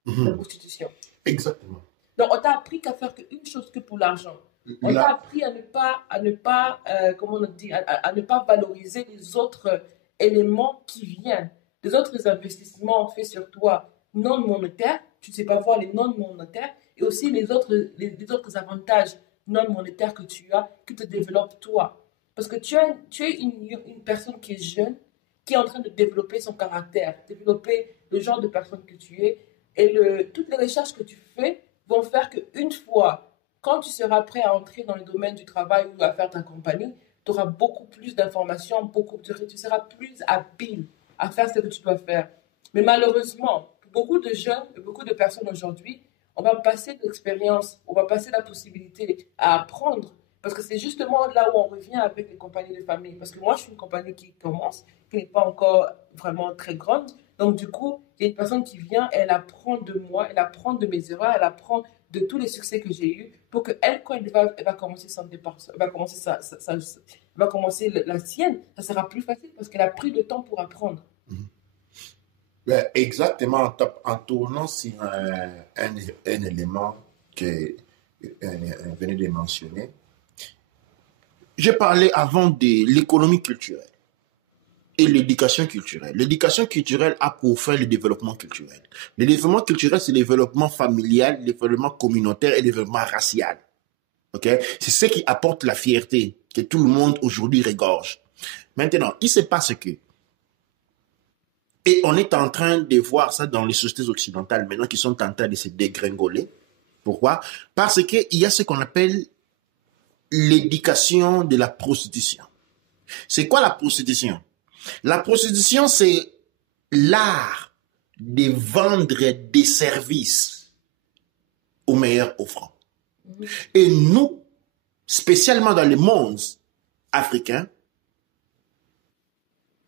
La prostitution. Exactement. Donc on t'a appris qu'à faire qu'une chose que pour l'argent. On t'a appris à ne pas comment on dit, à ne pas valoriser les autres éléments qui viennent, les autres investissements faits sur toi non monétaires. Tu ne sais pas voir les non monétaires et aussi les autres avantages non monétaires que tu as, qui te développent toi. Parce que tu es une personne qui est jeune, qui est en train de développer son caractère, développer le genre de personne que tu es. Et toutes les recherches que tu fais vont faire qu'une fois, quand tu seras prêt à entrer dans le domaine du travail ou à faire ta compagnie, tu auras beaucoup plus d'informations, tu seras plus habile à faire ce que tu dois faire. Mais malheureusement, pour beaucoup de jeunes et beaucoup de personnes aujourd'hui, on va passer de l'expérience, on va passer la possibilité à apprendre. Parce que c'est justement là où on revient avec les compagnies de famille. Parce que moi, je suis une compagnie qui commence, qui n'est pas encore vraiment très grande. Donc, du coup, il y a une personne qui vient, elle apprend de moi, elle apprend de mes erreurs, elle apprend de tous les succès que j'ai eus pour qu'elle, quand elle va commencer son départ, elle va commencer la sienne, ça sera plus facile parce qu'elle a pris le temps pour apprendre. Exactement, en tournant sur un élément que venait de mentionner. J'ai parlé avant de l'économie culturelle et l'éducation culturelle. L'éducation culturelle a pour faire le développement culturel. Le développement culturel, c'est le développement familial, le développement communautaire et le développement racial. Okay? C'est ce qui apporte la fierté que tout le monde aujourd'hui regorge. Maintenant, il se passe que, et on est en train de voir ça dans les sociétés occidentales maintenant qui sont en train de se dégringoler. Pourquoi? Parce qu'il y a ce qu'on appelle l'éducation de la prostitution. C'est quoi la prostitution? La prostitution, c'est l'art de vendre des services aux meilleurs offrants. Et nous, spécialement dans le monde africain,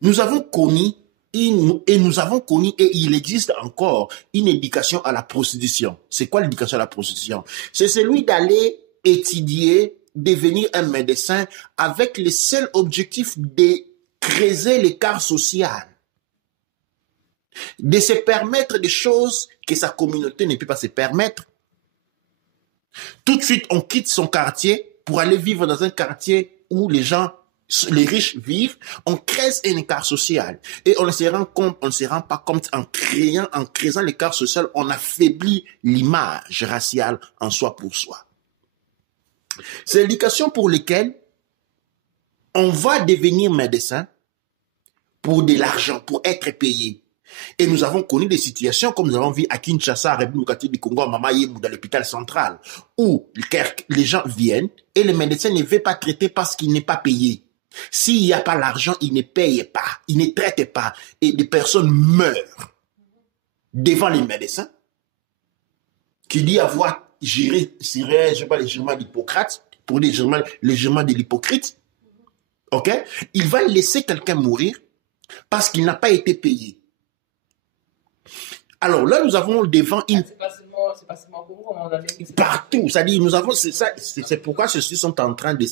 nous avons connu et il existe encore une éducation à la prostitution. C'est quoi l'éducation à la prostitution? C'est celui d'aller étudier, devenir un médecin avec le seul objectif de creuser l'écart social, de se permettre des choses que sa communauté ne peut pas se permettre. Tout de suite, on quitte son quartier pour aller vivre dans un quartier où les riches vivent, on creuse un écart social. Et on ne se rend pas compte en creusant l'écart social, on affaiblit l'image raciale en soi pour soi. C'est l'éducation pour laquelle on va devenir médecin pour de l'argent, pour être payé. Et nous avons connu des situations comme nous avons vu à Kinshasa, République démocratique du Congo, à Mamayemou, dans l'hôpital central, où les gens viennent et le médecin ne veut pas traiter parce qu'il n'est pas payé. S'il n'y a pas l'argent, il ne paye pas, il ne traite pas. Et des personnes meurent devant les médecins qui disent avoir géré, je sais pas, les jugements d'Hippocrate, pour les jugements de l'hypocrite. Ok? Il va laisser quelqu'un mourir parce qu'il n'a pas été payé. Alors là, nous avons devant une... C'est pas seulement au Congo, on a partout. C'est-à-dire, nous avons... C'est pourquoi ceux-ci sont en train de...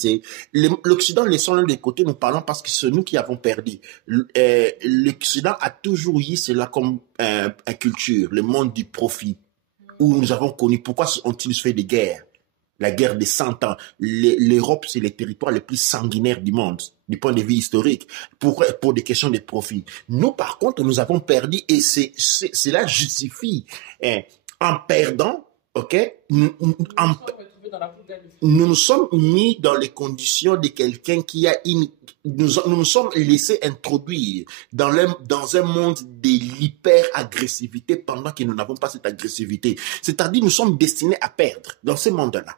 L'Occident, laissons-le de côté, nous parlons parce que c'est nous qui avons perdu. L'Occident a toujours eu cela comme culture, le monde du profit, où nous avons connu... Pourquoi ont-ils fait des guerres? La guerre des 100 ans. L'Europe, c'est le territoire le plus sanguinaire du monde, du point de vue historique, pour des questions de profit. Nous, par contre, nous avons perdu et cela justifie, en perdant, ok, dans la poubelle. Nous nous sommes mis dans les conditions de quelqu'un qui a nous nous sommes laissés introduire dans un monde de l'hyper-agressivité pendant que nous n'avons pas cette agressivité. C'est-à-dire, nous sommes destinés à perdre dans ce monde-là.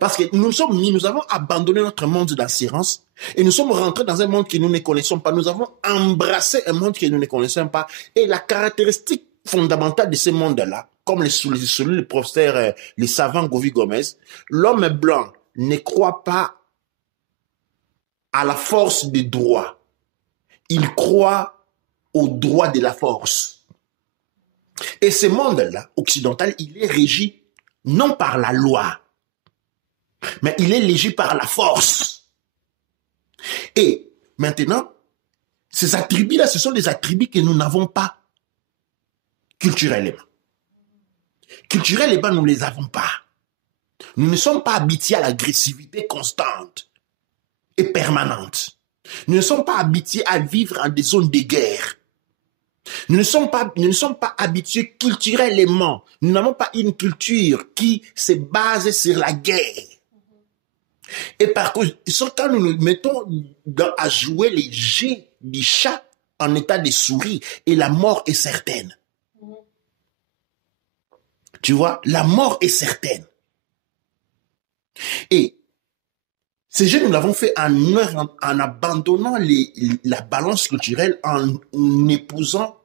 Parce que nous avons abandonné notre monde d'assurance et nous sommes rentrés dans un monde que nous ne connaissons pas. Nous avons embrassé un monde que nous ne connaissons pas. Et la caractéristique fondamentale de ce monde-là, comme le souligne le professeur, le savant Govi Gomez, l'homme blanc ne croit pas à la force des droits. Il croit au droit de la force. Et ce monde-là, occidental, il est régi non par la loi, mais il est légi par la force. Et maintenant, ces attributs-là, ce sont des attributs que nous n'avons pas culturellement. Culturellement, nous ne les avons pas. Nous ne sommes pas habitués à l'agressivité constante et permanente. Nous ne sommes pas habitués à vivre en des zones de guerre. Nous ne sommes pas habitués culturellement. Nous n'avons pas une culture qui se base sur la guerre. Et par contre, quand nous nous mettons à jouer les jeux du chat en état de souris, et la mort est certaine. Tu vois, la mort est certaine. Et ces jeux, nous l'avons fait en abandonnant la balance culturelle, en épousant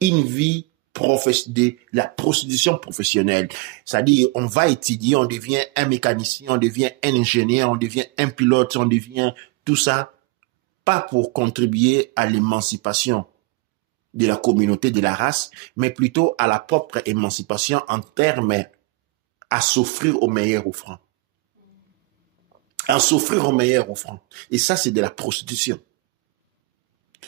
une vie de la prostitution professionnelle. C'est-à-dire, on va étudier, on devient un mécanicien, on devient un ingénieur, on devient un pilote, on devient tout ça, pas pour contribuer à l'émancipation de la communauté, de la race, mais plutôt à la propre émancipation en termes à s'offrir au meilleur offrant. À s'offrir au meilleur offrant. Et ça, c'est de la prostitution.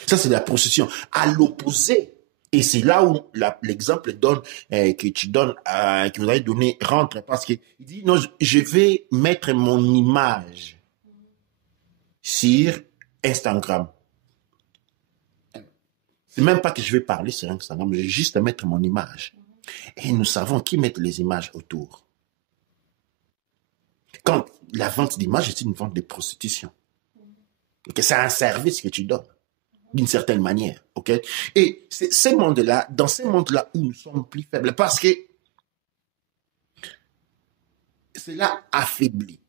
Ça, c'est de la prostitution. À l'opposé, et c'est là où l'exemple que tu donnes, que vous avez donné, rentre, parce qu'il dit, non, je vais mettre mon image sur Instagram. C'est même pas que je vais parler sur Instagram, je vais juste mettre mon image. Et nous savons qui met les images autour. Quand la vente d'images est une vente de prostitution. Okay? C'est un service que tu donnes, d'une certaine manière. Okay? Et c'est ce monde-là, dans ce monde-là où nous sommes plus faibles, parce que cela affaiblit.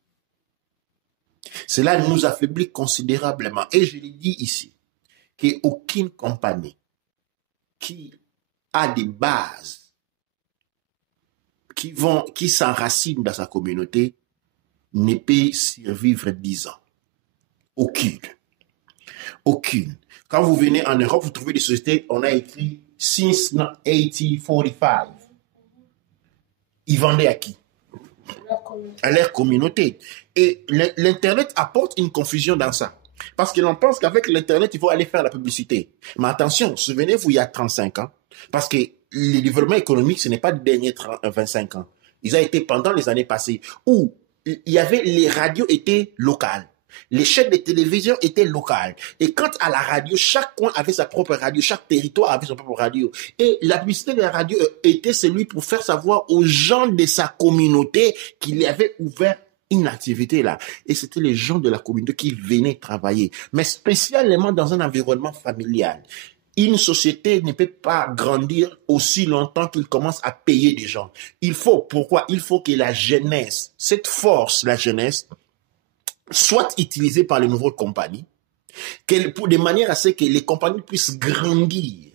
Cela nous affaiblit considérablement. Et je l'ai dit ici, qu'aucune compagnie qui a des bases qui s'enracinent dans sa communauté ne peut survivre 10 ans. Aucune. Aucune. Quand vous venez en Europe, vous trouvez des sociétés, on a écrit since 1845. Ils vendaient à qui? À leur communauté. Et l'Internet apporte une confusion dans ça. Parce que l'on pense qu'avec l'Internet, il faut aller faire la publicité. Mais attention, souvenez-vous, il y a 35 ans, parce que le développement économique, ce n'est pas les derniers 25 ans. Ils ont été pendant les années passées où il y avait, les radios étaient locales. Les chaînes de télévision étaient locales. Et quant à la radio, chaque coin avait sa propre radio, chaque territoire avait son propre radio. Et la publicité de la radio était celui pour faire savoir aux gens de sa communauté qu'il y avait ouvert une activité là. Et c'était les gens de la communauté qui venaient travailler. Mais spécialement dans un environnement familial. Une société ne peut pas grandir aussi longtemps qu'il commence à payer des gens. Pourquoi? Il faut que la jeunesse, cette force, la jeunesse, soit utilisée par les nouvelles compagnies, de manière à ce que les compagnies puissent grandir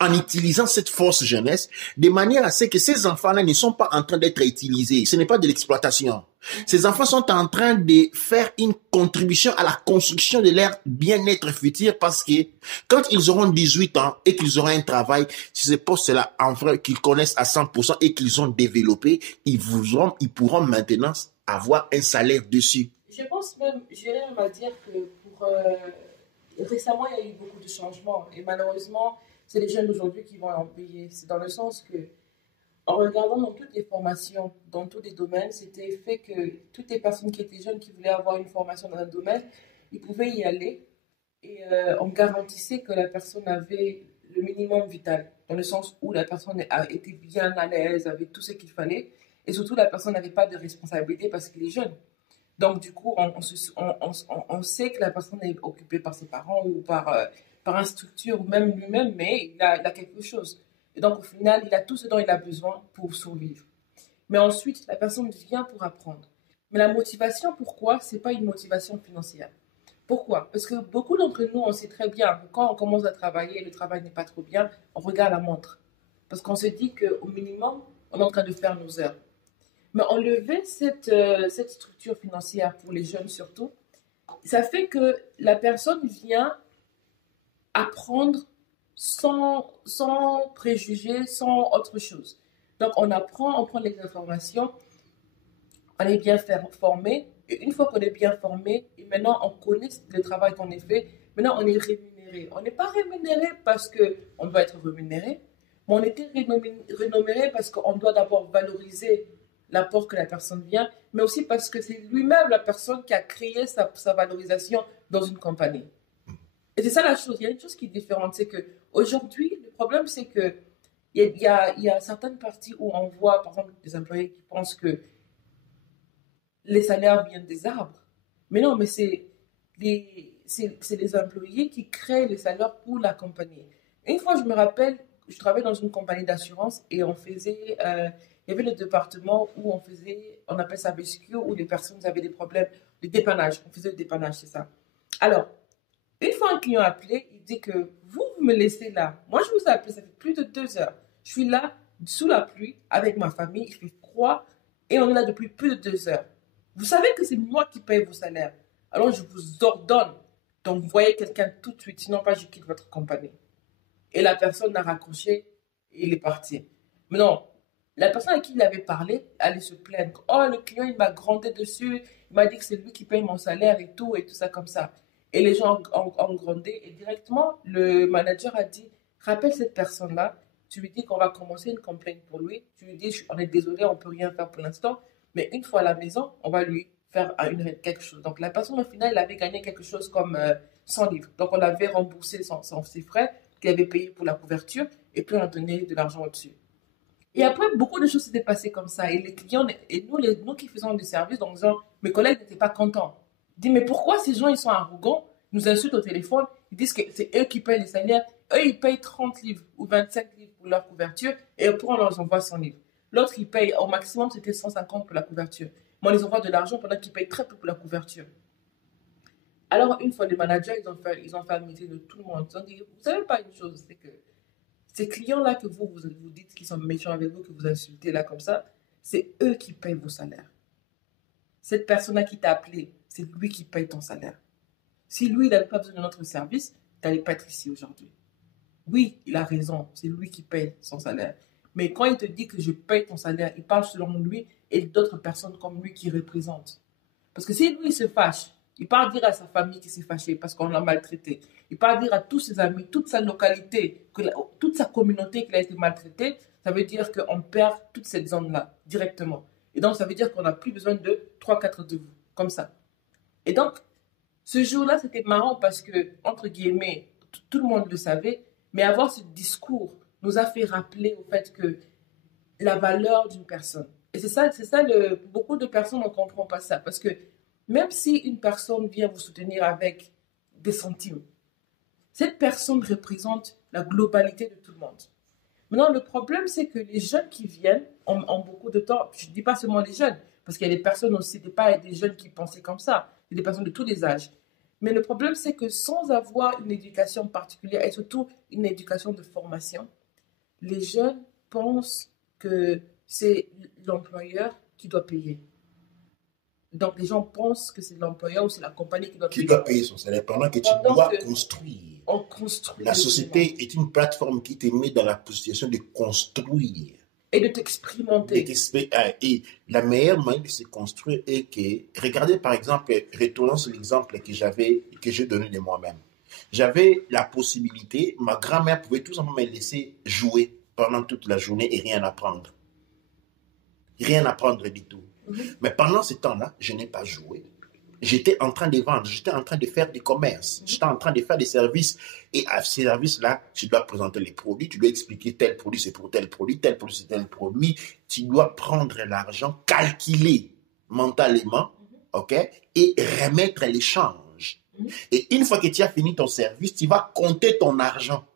en utilisant cette force jeunesse, de manière à ce que ces enfants-là ne sont pas en train d'être utilisés. Ce n'est pas de l'exploitation. Ces enfants sont en train de faire une contribution à la construction de leur bien-être futur, parce que quand ils auront 18 ans et qu'ils auront un travail, si ces postes-là, en vrai, qu'ils connaissent à 100% et qu'ils ont développé, ils pourront maintenant avoir un salaire dessus. Je pense même, j'irais même à dire que récemment, il y a eu beaucoup de changements. Et malheureusement, c'est les jeunes d'aujourd'hui qui vont en payer. C'est dans le sens que, en regardant dans toutes les formations, dans tous les domaines, c'était fait que toutes les personnes qui étaient jeunes, qui voulaient avoir une formation dans un domaine, ils pouvaient y aller. Et on garantissait que la personne avait le minimum vital. Dans le sens où la personne était bien à l'aise, avait tout ce qu'il fallait. Et surtout, la personne n'avait pas de responsabilité parce qu'il est jeune. Donc, du coup, on sait que la personne est occupée par ses parents ou par une structure ou même lui-même, mais il a quelque chose. Et donc, au final, il a tout ce dont il a besoin pour survivre. Mais ensuite, la personne vient pour apprendre. Mais la motivation, pourquoi? C'est pas une motivation financière. Pourquoi? Parce que beaucoup d'entre nous, on sait très bien que quand on commence à travailler et le travail n'est pas trop bien, on regarde la montre. Parce qu'on se dit qu'au minimum, on est en train de faire nos heures. Mais enlever cette structure financière pour les jeunes surtout, ça fait que la personne vient apprendre sans préjugés, sans autre chose. Donc on apprend, on prend les informations, on est bien formé. Et une fois qu'on est bien formé, et maintenant on connaît le travail qu'on a fait, maintenant on est rémunéré. On n'est pas rémunéré parce qu'on doit être rémunéré, mais on était rémunéré parce qu'on doit d'abord valoriser l'apport que la personne vient, mais aussi parce que c'est lui-même la personne qui a créé sa valorisation dans une compagnie. Et c'est ça la chose. Il y a une chose qui est différente, c'est qu'aujourd'hui, le problème, c'est que il y a certaines parties où on voit, par exemple, des employés qui pensent que les salaires viennent des arbres. Mais non, mais c'est les employés qui créent les salaires pour la compagnie. Une fois, je me rappelle, je travaillais dans une compagnie d'assurance et on faisait, il y avait le département où on appelle ça rescue, où les personnes avaient des problèmes de dépannage. On faisait le dépannage, c'est ça. Alors, une fois un client appelé, il dit que vous me laissez là. Moi, je vous ai appelé, ça fait plus de 2 heures. Je suis là, sous la pluie, avec ma famille, il fait froid, et on est là depuis plus de 2 heures. Vous savez que c'est moi qui paye vos salaires. Alors, je vous ordonne d'envoyer quelqu'un tout de suite, sinon pas je quitte votre compagnie. Et la personne a raccroché et il est parti. Mais non, la personne à qui il avait parlé allait se plaindre. Oh, le client, il m'a grondé dessus, il m'a dit que c'est lui qui paye mon salaire et tout ça comme ça. Et les gens ont grondé et directement, le manager a dit, rappelle cette personne-là, tu lui dis qu'on va commencer une complainte pour lui, tu lui dis, on est désolé, on ne peut rien faire pour l'instant, mais une fois à la maison, on va lui faire quelque chose. Donc la personne au final, elle avait gagné quelque chose comme 100 livres. Donc on avait remboursé ses frais qu'il avait payé pour la couverture et puis on a donné de l'argent au-dessus. Et après, beaucoup de choses s'étaient passées comme ça. Et les clients, et nous qui faisons du service, donc mes collègues n'étaient pas contents. Ils disent, mais pourquoi ces gens, ils sont arrogants, ils nous insultent au téléphone, ils disent que c'est eux qui payent les salaires, eux, ils payent 30 livres ou 25 livres pour leur couverture, et après, on leur envoie 100 livres. L'autre, il paye, au maximum, c'était 150 pour la couverture. Moi, on les envoie de l'argent pendant qu'ils payent très peu pour la couverture. Alors, une fois, les managers, ils ont fait un meeting de tout le monde. Ils ont dit, vous savez pas une chose, c'est que ces clients-là que vous dites qu'ils sont méchants avec vous, que vous insultez là comme ça, c'est eux qui payent vos salaires. Cette personne-là qui t'a appelé, c'est lui qui paye ton salaire. Si lui, il n'avait pas besoin de notre service, tu n'allais pas être ici aujourd'hui. Oui, il a raison, c'est lui qui paye son salaire. Mais quand il te dit que je paye ton salaire, il parle selon lui et d'autres personnes comme lui qui représentent. Parce que si lui, il se fâche, il part dire à sa famille qu'il s'est fâché parce qu'on l'a maltraité. Il part dire à tous ses amis, toute sa localité, toute sa communauté qu'il a été maltraité. Ça veut dire qu'on perd toute cette zone-là directement. Et donc, ça veut dire qu'on n'a plus besoin de 3-4 de vous, comme ça. Et donc, ce jour-là, c'était marrant parce que, entre guillemets, tout le monde le savait, mais avoir ce discours nous a fait rappeler au fait que la valeur d'une personne. Et c'est ça, beaucoup de personnes ne comprennent pas ça. Parce que même si une personne vient vous soutenir avec des centimes, cette personne représente la globalité de tout le monde. Maintenant, le problème, c'est que les jeunes qui viennent ont beaucoup de temps. Je ne dis pas seulement les jeunes, parce qu'il y a des personnes aussi, ce pas des jeunes qui pensaient comme ça. Il y a des personnes de tous les âges. Mais le problème, c'est que sans avoir une éducation particulière, et surtout une éducation de formation, les jeunes pensent que c'est l'employeur qui doit payer. Donc, les gens pensent que c'est l'employeur ou c'est la compagnie qui doit payer. Qui doit payer son salaire pendant que tu dois construire. On construit. La société est une plateforme qui te met dans la position de construire. Et de t'expérimenter. Et la meilleure manière de se construire est que, regardez par exemple, retournons sur l'exemple que j'ai donné de moi-même. J'avais la possibilité, ma grand-mère pouvait tout simplement me laisser jouer pendant toute la journée et rien apprendre. Rien apprendre du tout. Mais pendant ce temps-là, je n'ai pas joué. j'étais en train de vendre, j'étais en train de faire des commerces, j'étais en train de faire des services. Et à ces services-là, tu dois présenter les produits, tu dois expliquer tel produit c'est pour tel produit c'est tel produit. Tu dois prendre l'argent, calculer mentalement, ok, et remettre l'échange. Et une fois que tu as fini ton service, tu vas compter ton argent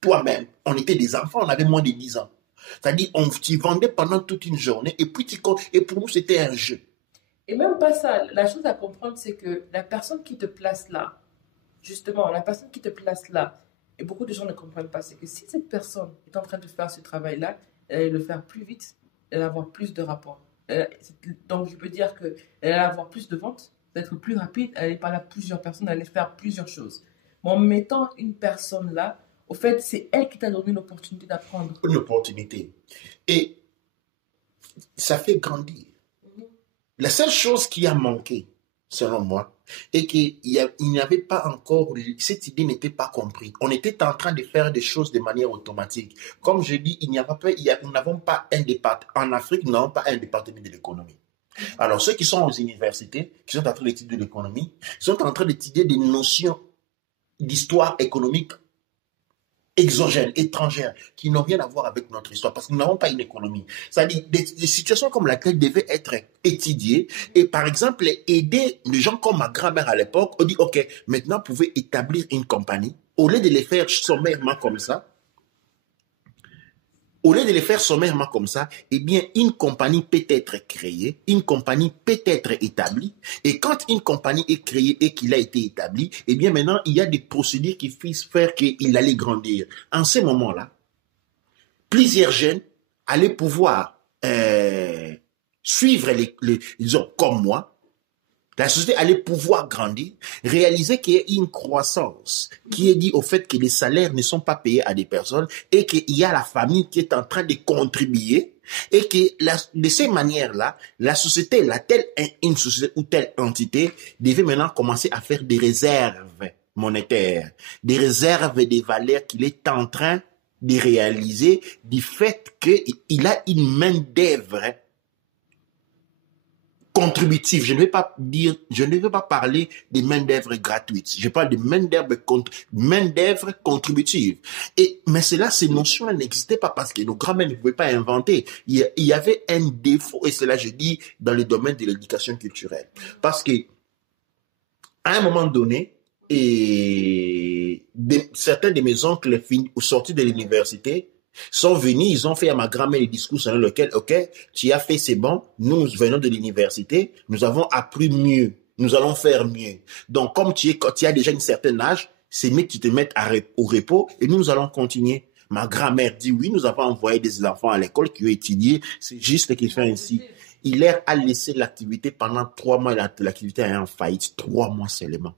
toi-même. On était des enfants, on avait moins de 10 ans. C'est-à-dire, tu vendais pendant toute une journée et puis et pour nous, c'était un jeu. Et même pas ça, la chose à comprendre, c'est que la personne qui te place là, justement, la personne qui te place là, et beaucoup de gens ne comprennent pas, c'est que si cette personne est en train de faire ce travail-là, elle va le faire plus vite, elle va avoir plus de rapports. Donc, je peux dire qu'elle va avoir plus de ventes, d'être plus rapide, elle aller parler à plusieurs personnes, elle aller faire plusieurs choses. Mais en mettant une personne là, au fait, c'est elle qui t'a donné l'opportunité d'apprendre. Une opportunité. Et ça fait grandir. La seule chose qui a manqué, selon moi, est qu'il n'y avait pas encore, cette idée n'était pas comprise. On était en train de faire des choses de manière automatique. Comme je dis, nous n'avons pas un département, en Afrique, nous n'avons pas un département de l'économie. Alors, ceux qui sont aux universités, qui sont en train d'étudier l'économie, sont en train d'étudier des notions d'histoire économique exogènes, étrangères, qui n'ont rien à voir avec notre histoire, parce que nous n'avons pas une économie. C'est-à-dire, des situations comme laquelle devaient être étudiées, et par exemple, aider les gens comme ma grand-mère à l'époque, on dit, OK, maintenant, vous pouvez établir une compagnie, au lieu de les faire sommairement comme ça, eh bien, une compagnie peut être créée, une compagnie peut être établie, et quand une compagnie est créée et qu'il a été établi, eh bien, maintenant, il y a des procédures qui puissent faire qu'il allait grandir. En ce moment-là, plusieurs jeunes allaient pouvoir suivre disons, comme moi, la société allait pouvoir grandir, réaliser qu'il y a une croissance qui est due au fait que les salaires ne sont pas payés à des personnes et qu'il y a la famille qui est en train de contribuer et que de ces manières-là, la société, une société ou telle entité devait maintenant commencer à faire des réserves monétaires, des réserves des valeurs qu'il est en train de réaliser du fait qu'il a une main-d'œuvre contributive. Je ne vais pas parler des main-d'œuvre gratuites. Je parle de main-d'œuvre contributive. Mais ces notions-là n'existaient pas parce que nos grands-mères ne pouvaient pas inventer. Il y avait un défaut, et cela je dis dans le domaine de l'éducation culturelle. Parce que, à un moment donné, certains de mes oncles sortis de l'université sont venus, ils ont fait à ma grand-mère des discours selon lesquels, OK, tu as fait, c'est bon, nous venons de l'université, nous avons appris mieux, nous allons faire mieux. Donc, comme tu as déjà un certain âge, c'est mieux que tu te mettes au repos et nous allons continuer. Ma grand-mère dit oui, nous avons envoyé des enfants à l'école qui ont étudié, c'est juste qu'il fait ainsi. Il leur a laissé l'activité pendant 3 mois, l'activité est en faillite, 3 mois seulement.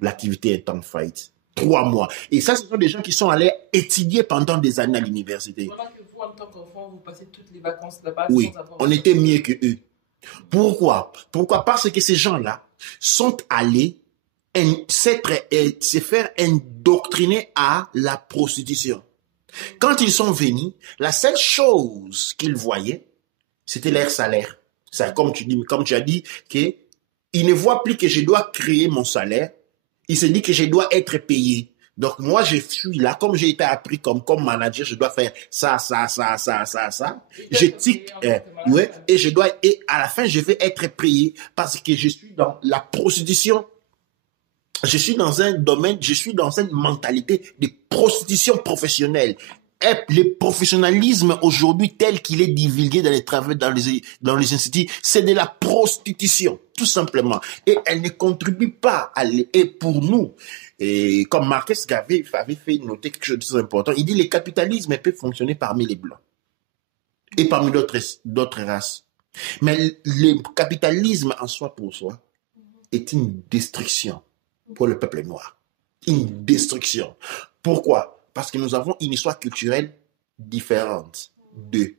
L'activité est en faillite. 3 mois. Et ça, ce sont des gens qui sont allés étudier pendant des années à l'université. Voilà que vous, en tant qu'enfant, vous passez toutes les vacances là-bas. Oui, on était mieux que eux. Pourquoi? Parce que ces gens-là sont allés se faire indoctriner à la prostitution. Quand ils sont venus, la seule chose qu'ils voyaient, c'était leur salaire. C'est comme tu as dit, qu'ils ne voient plus que je dois créer mon salaire. Il se dit que je dois être payé. Donc, moi, je suis là. Comme j'ai été appris comme manager, je dois faire ça. Je tique, et à la fin, je vais être payé parce que je suis dans la prostitution. Je suis dans un domaine, je suis dans une mentalité de prostitution professionnelle. Et le professionnalisme aujourd'hui tel qu'il est divulgué dans les travaux, dans les instituts, c'est de la prostitution, tout simplement. Et elle ne contribue pas et pour nous, et comme Marquez avait fait noter quelque chose de très important, il dit le capitalisme peut fonctionner parmi les blancs et parmi d'autres races. Mais le capitalisme en soi pour soi est une destruction pour le peuple noir. Une destruction. Pourquoi? Parce que nous avons une histoire culturelle différente d'eux.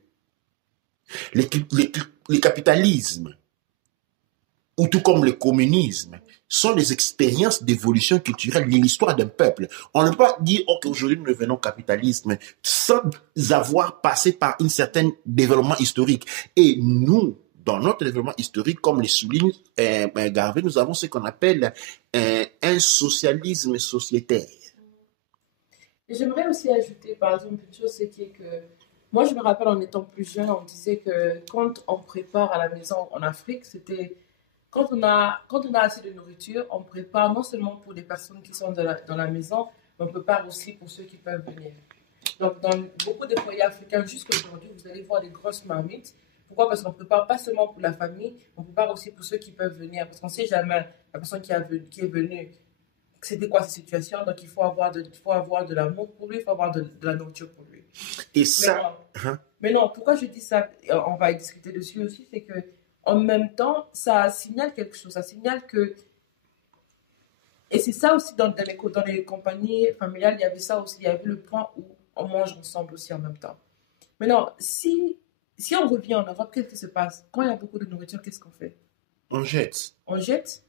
Le capitalisme, ou tout comme le communisme, sont des expériences d'évolution culturelle de l'histoire d'un peuple. On ne peut pas dire qu'aujourd'hui nous devenons capitalisme sans avoir passé par un certain développement historique. Et nous, dans notre développement historique, comme le souligne Garvey, nous avons ce qu'on appelle un socialisme sociétaire. Et j'aimerais aussi ajouter, par exemple, une chose, c'est que moi, je me rappelle en étant plus jeune, on disait que quand on prépare à la maison en Afrique, c'était quand on a assez de nourriture, on prépare non seulement pour les personnes qui sont dans la maison, mais on prépare aussi pour ceux qui peuvent venir. Donc, dans beaucoup de foyers africains, jusqu'à aujourd'hui, vous allez voir des grosses marmites. Pourquoi? Parce qu'on ne prépare pas seulement pour la famille, on prépare aussi pour ceux qui peuvent venir. Parce qu'on ne sait jamais la personne qui est venue, c'était quoi sa situation. Donc, il faut avoir de l'amour pour lui, il faut avoir de la nourriture pour lui. Et ça... Mais non, pourquoi je dis ça? On va discuter dessus aussi, c'est que en même temps, ça signale quelque chose. Ça signale que... Et c'est ça aussi dans les compagnies familiales, il y avait ça aussi. Il y avait le point où on mange ensemble aussi en même temps. Maintenant, si on revient en Europe, qu'est-ce qui se passe? Quand il y a beaucoup de nourriture, qu'est-ce qu'on fait? On jette. On jette?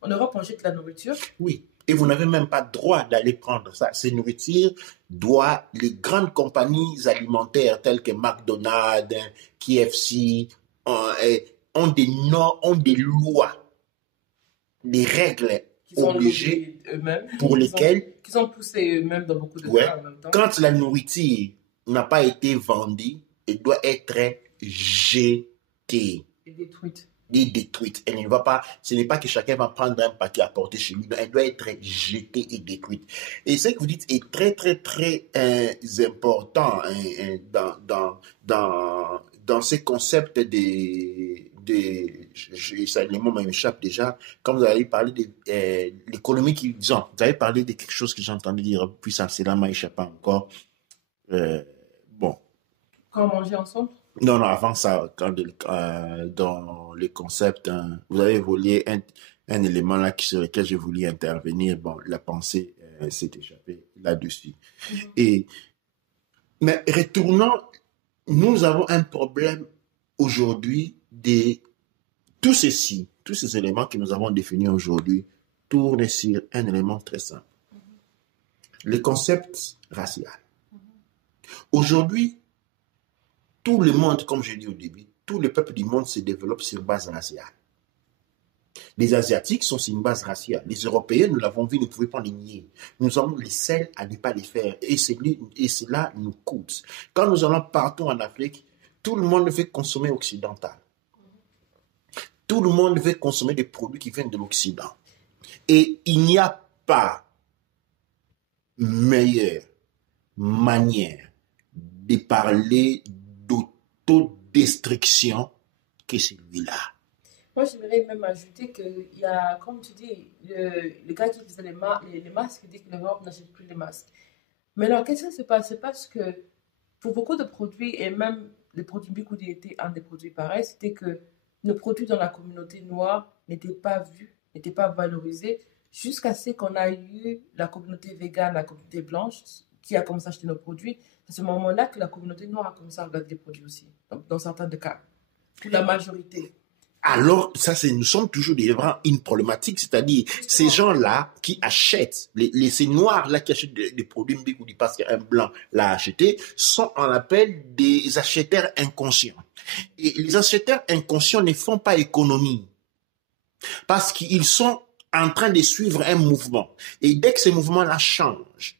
En Europe, on jette la nourriture? Oui. Et vous n'avez même pas droit d'aller prendre ça. Ces nourritures doivent les grandes compagnies alimentaires telles que McDonald's, KFC, ont des normes, ont des lois, des règles obligées pour lesquelles... Qui sont poussées eux-mêmes dans beaucoup de cas en même temps. Quand la nourriture n'a pas été vendue, elle doit être jetée. Et détruite. Détruite. Elle ne va pas, ce n'est pas que chacun va prendre un paquet à porter chez lui, elle doit être jetée et détruite. Et ce que vous dites est très, très, très important dans ces concepts le mot m'échappe déjà, quand vous avez parlé de l'économie disons, vous avez parlé de quelque chose que j'ai entendu dire, puis ça, c'est là, m'a échappé encore. Bon. Quand on mangeait ensemble? Non, avant ça, dans les concepts, vous avez volé un élément là sur lequel j'ai voulu intervenir. Bon, la pensée s'est échappée là-dessus. Mais retournons, nous avons un problème aujourd'hui de tous ces éléments que nous avons définis aujourd'hui tournent sur un élément très simple. Le concept racial. Aujourd'hui, tout le monde, comme j'ai dit au début, tout le peuple du monde se développe sur base raciale. Les Asiatiques sont sur une base raciale. Les Européens, nous l'avons vu, nous ne pouvons pas les nier. Nous sommes les seuls à ne pas les faire. Et cela nous coûte. Quand nous allons partout en Afrique, tout le monde veut consommer occidental. Tout le monde veut consommer des produits qui viennent de l'Occident. Et il n'y a pas meilleure manière de parler d'autodestruction que celui-là. Moi, j'aimerais même ajouter qu'il y a, comme tu dis, le gars qui faisait les masques, il dit que l'Europe n'achète plus les masques. Mais alors, qu'est-ce qui se passe? C'est parce que pour beaucoup de produits, et même les produits Bikoudi étaient un des produits pareils, c'était que nos produits dans la communauté noire n'étaient pas vus, n'étaient pas valorisés, jusqu'à ce qu'on a eu la communauté végane, la communauté blanche, qui a commencé à acheter nos produits. C'est à ce moment-là que la communauté noire a commencé à regarder les produits aussi, dans certains cas, pour la majorité. Alors, ça, nous sommes toujours devant une problématique, c'est-à-dire ces gens-là qui achètent, ces noirs-là qui achètent des produits Mbikoudi parce qu'un blanc l'a acheté, sont on appelle des acheteurs inconscients. Et les acheteurs inconscients ne font pas économie parce qu'ils sont en train de suivre un mouvement. Et dès que ce mouvement-là change,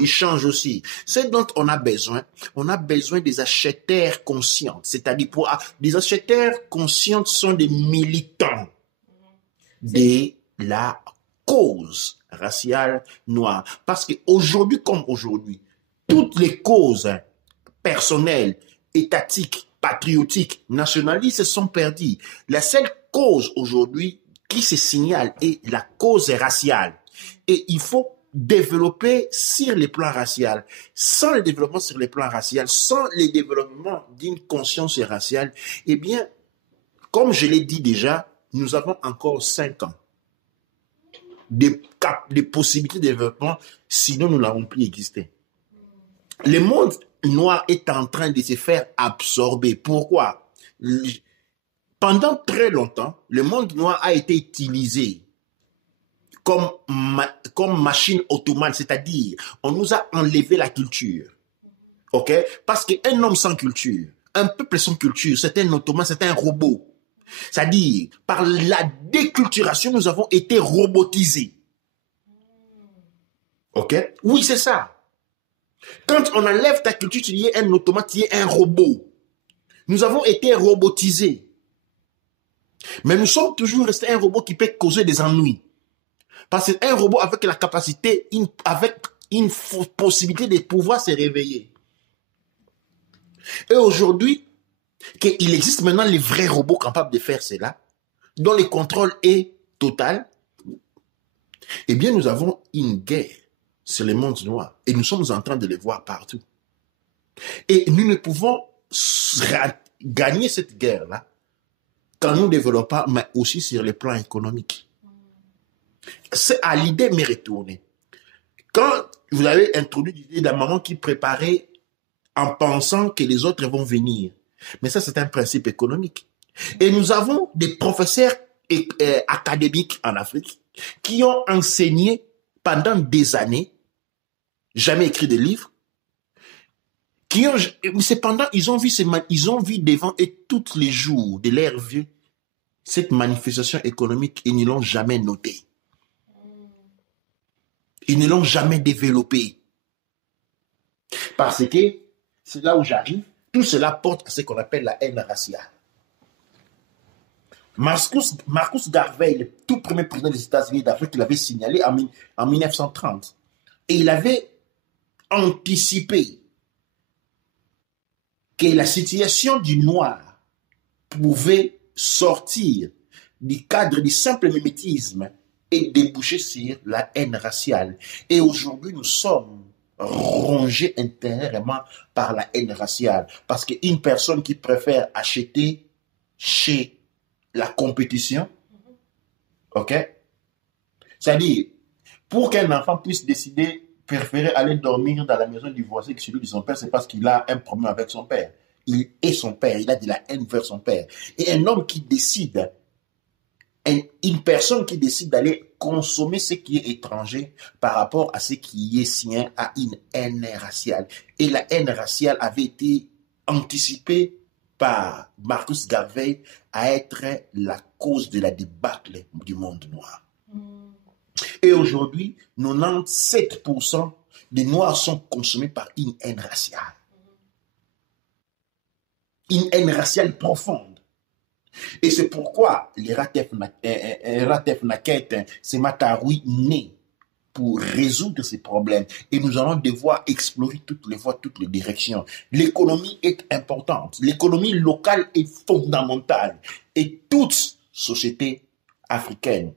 il change aussi. C'est dont on a besoin. On a besoin des acheteurs conscients. C'est-à-dire, des acheteurs conscients sont des militants de la cause raciale noire. Parce qu'aujourd'hui, comme aujourd'hui, toutes les causes personnelles, étatiques, patriotiques, nationalistes sont perdues. La seule cause aujourd'hui qui se signale est la cause raciale. Et il faut développer sur les plans racial. Sans le développement sur les plans racial, sans le développement d'une conscience raciale, eh bien, comme je l'ai dit déjà, nous avons encore 5 ans des possibilités de développement, sinon nous n'avons plus existé. Le monde noir est en train de se faire absorber. Pourquoi? Pendant très longtemps, le monde noir a été utilisé comme machine ottomane, c'est-à-dire on nous a enlevé la culture. Ok? Parce qu'un homme sans culture, un peuple et son culture, c'est un automate, c'est un robot. C'est-à-dire, par la déculturation, nous avons été robotisés. OK? Oui, c'est ça. Quand on enlève ta culture, tu es un automate, tu es un robot. Nous avons été robotisés. Mais nous sommes toujours restés un robot qui peut causer des ennuis. Parce qu'un robot avec la capacité, avec une possibilité de pouvoir se réveiller. Et aujourd'hui, qu'il existe maintenant les vrais robots capables de faire cela, dont le contrôle est total, eh bien nous avons une guerre sur le monde noir. Et nous sommes en train de le voir partout. Et nous ne pouvons gagner cette guerre-là quand nous ne développons pas, mais aussi sur le plan économique. C'est à l'idée me retourner. Quand vous avez introduit l'idée d'un maman qui préparait en pensant que les autres vont venir. Mais ça, c'est un principe économique. Et nous avons des professeurs académiques en Afrique qui ont enseigné pendant des années, jamais écrit de livres, cependant, ils ont vu devant et tous les jours de leur vie cette manifestation économique et ils ne l'ont jamais notée. Ils ne l'ont jamais développée. Parce que, c'est là où j'arrive, tout cela porte à ce qu'on appelle la haine raciale. Marcus Garvey, le tout premier président des États-Unis d'Afrique, il avait signalé en 1930. Et il avait anticipé que la situation du noir pouvait sortir du cadre du simple mimétisme et déboucher sur la haine raciale. Et aujourd'hui, nous sommes rongés intérieurement par la haine raciale. Parce qu'une personne qui préfère acheter chez la compétition, ok? C'est-à-dire, pour qu'un enfant puisse décider, préférer aller dormir dans la maison du voisin que celui de son père, c'est parce qu'il a un problème avec son père. Il est son père, il a de la haine vers son père. Et un homme qui décide, une personne qui décide d'aller consommer ce qui est étranger par rapport à ce qui est sien a une haine raciale. Et la haine raciale avait été anticipée par Marcus Garvey à être la cause de la débâcle du monde noir. Et aujourd'hui, 97% des Noirs sont consommés par une haine raciale. Une haine raciale profonde. Et c'est pourquoi les Ratef Naket, c'est Mataroui né pour résoudre ces problèmes. Et nous allons devoir explorer toutes les voies, toutes les directions. L'économie est importante. L'économie locale est fondamentale. Et toute société africaine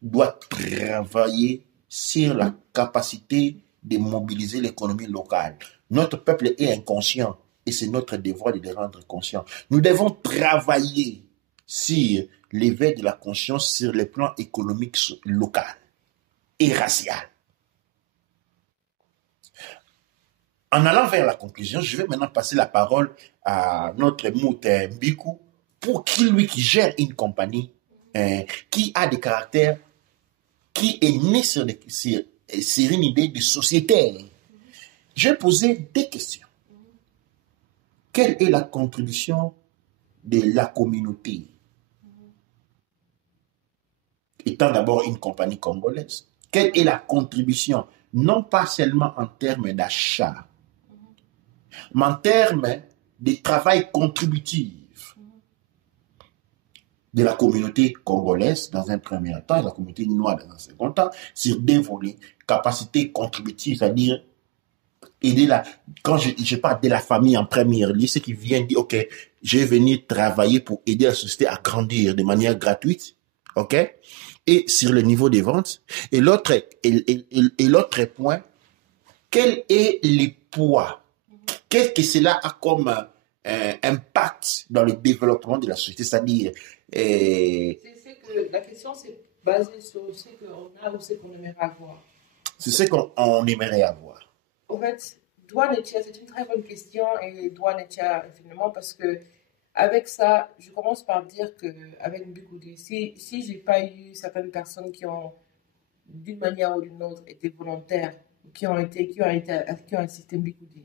doit travailler sur la capacité de mobiliser l'économie locale. Notre peuple est inconscient et c'est notre devoir de les rendre conscients. Nous devons travailler sur l'éveil de la conscience sur le plan économique local et racial. En allant vers la conclusion, je vais maintenant passer la parole à notre Mout Mbiku pour lui qui gère une compagnie qui a des caractères, qui est né sur une idée de sociétaire. Je vais poser des questions. Quelle est la contribution de la communauté, étant d'abord une compagnie congolaise? Quelle est la contribution, non pas seulement en termes d'achat, mais en termes de travail contributif de la communauté congolaise dans un premier temps et la communauté noire dans un second temps, sur des volets, capacité contributive, c'est-à-dire aider quand je parle de la famille en première lieu, c'est qui vient dire, ok, je vais venir travailler pour aider la société à grandir de manière gratuite, ok, et sur le niveau des ventes. Et l'autre point, quel est le poids? Qu'est-ce que cela a comme impact dans le développement de la société? C'est-à-dire... C'est que la question, c'est basée sur ce qu'on a ou ce qu'on aimerait avoir. C'est ce qu'on aimerait avoir. En fait, Douane-Etia, c'est une très bonne question et Douane-Etia, finalement, parce que avec ça, je commence par dire qu'avec Mbikoudi, si je n'ai pas eu certaines personnes qui ont, d'une manière ou d'une autre, été volontaires, qui ont assisté Mbikoudi,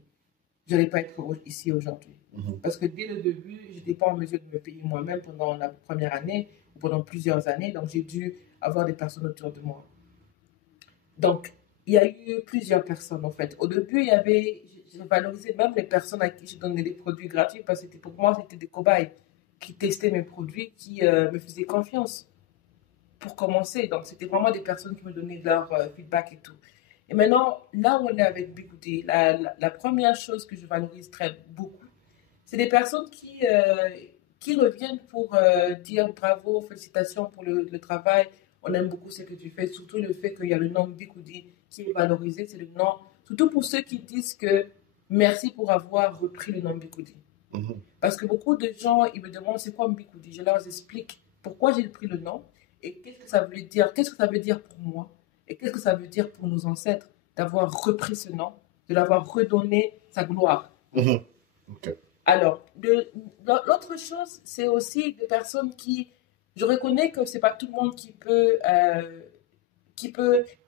je n'allais pas être ici aujourd'hui. Parce que dès le début, je n'étais pas en mesure de me payer moi-même pendant la première année ou pendant plusieurs années. Donc, j'ai dû avoir des personnes autour de moi. Donc, il y a eu plusieurs personnes en fait. Au début, il y avait, je valorisais même les personnes à qui je donnais des produits gratuits parce que pour moi, c'était des cobayes qui testaient mes produits, qui me faisaient confiance pour commencer. Donc, c'était vraiment des personnes qui me donnaient leur feedback et tout. Et maintenant, là où on est avec Bigoudi, la première chose que je valorise très beaucoup, c'est des personnes qui reviennent pour dire bravo, félicitations pour le travail. On aime beaucoup ce que tu fais, surtout le fait qu'il y a le nom Bigoudi qui est valorisé. C'est le nom, surtout pour ceux qui disent que merci pour avoir repris le nom Bigoudi. Parce que beaucoup de gens, ils me demandent c'est quoi Bigoudi. Je leur explique pourquoi j'ai pris le nom et qu'est-ce que ça veut dire, qu'est-ce que ça veut dire pour moi et qu'est-ce que ça veut dire pour nos ancêtres d'avoir repris ce nom, de l'avoir redonné sa gloire. Okay. Alors, l'autre chose, c'est aussi des personnes qui, je reconnais que c'est pas tout le monde qui peut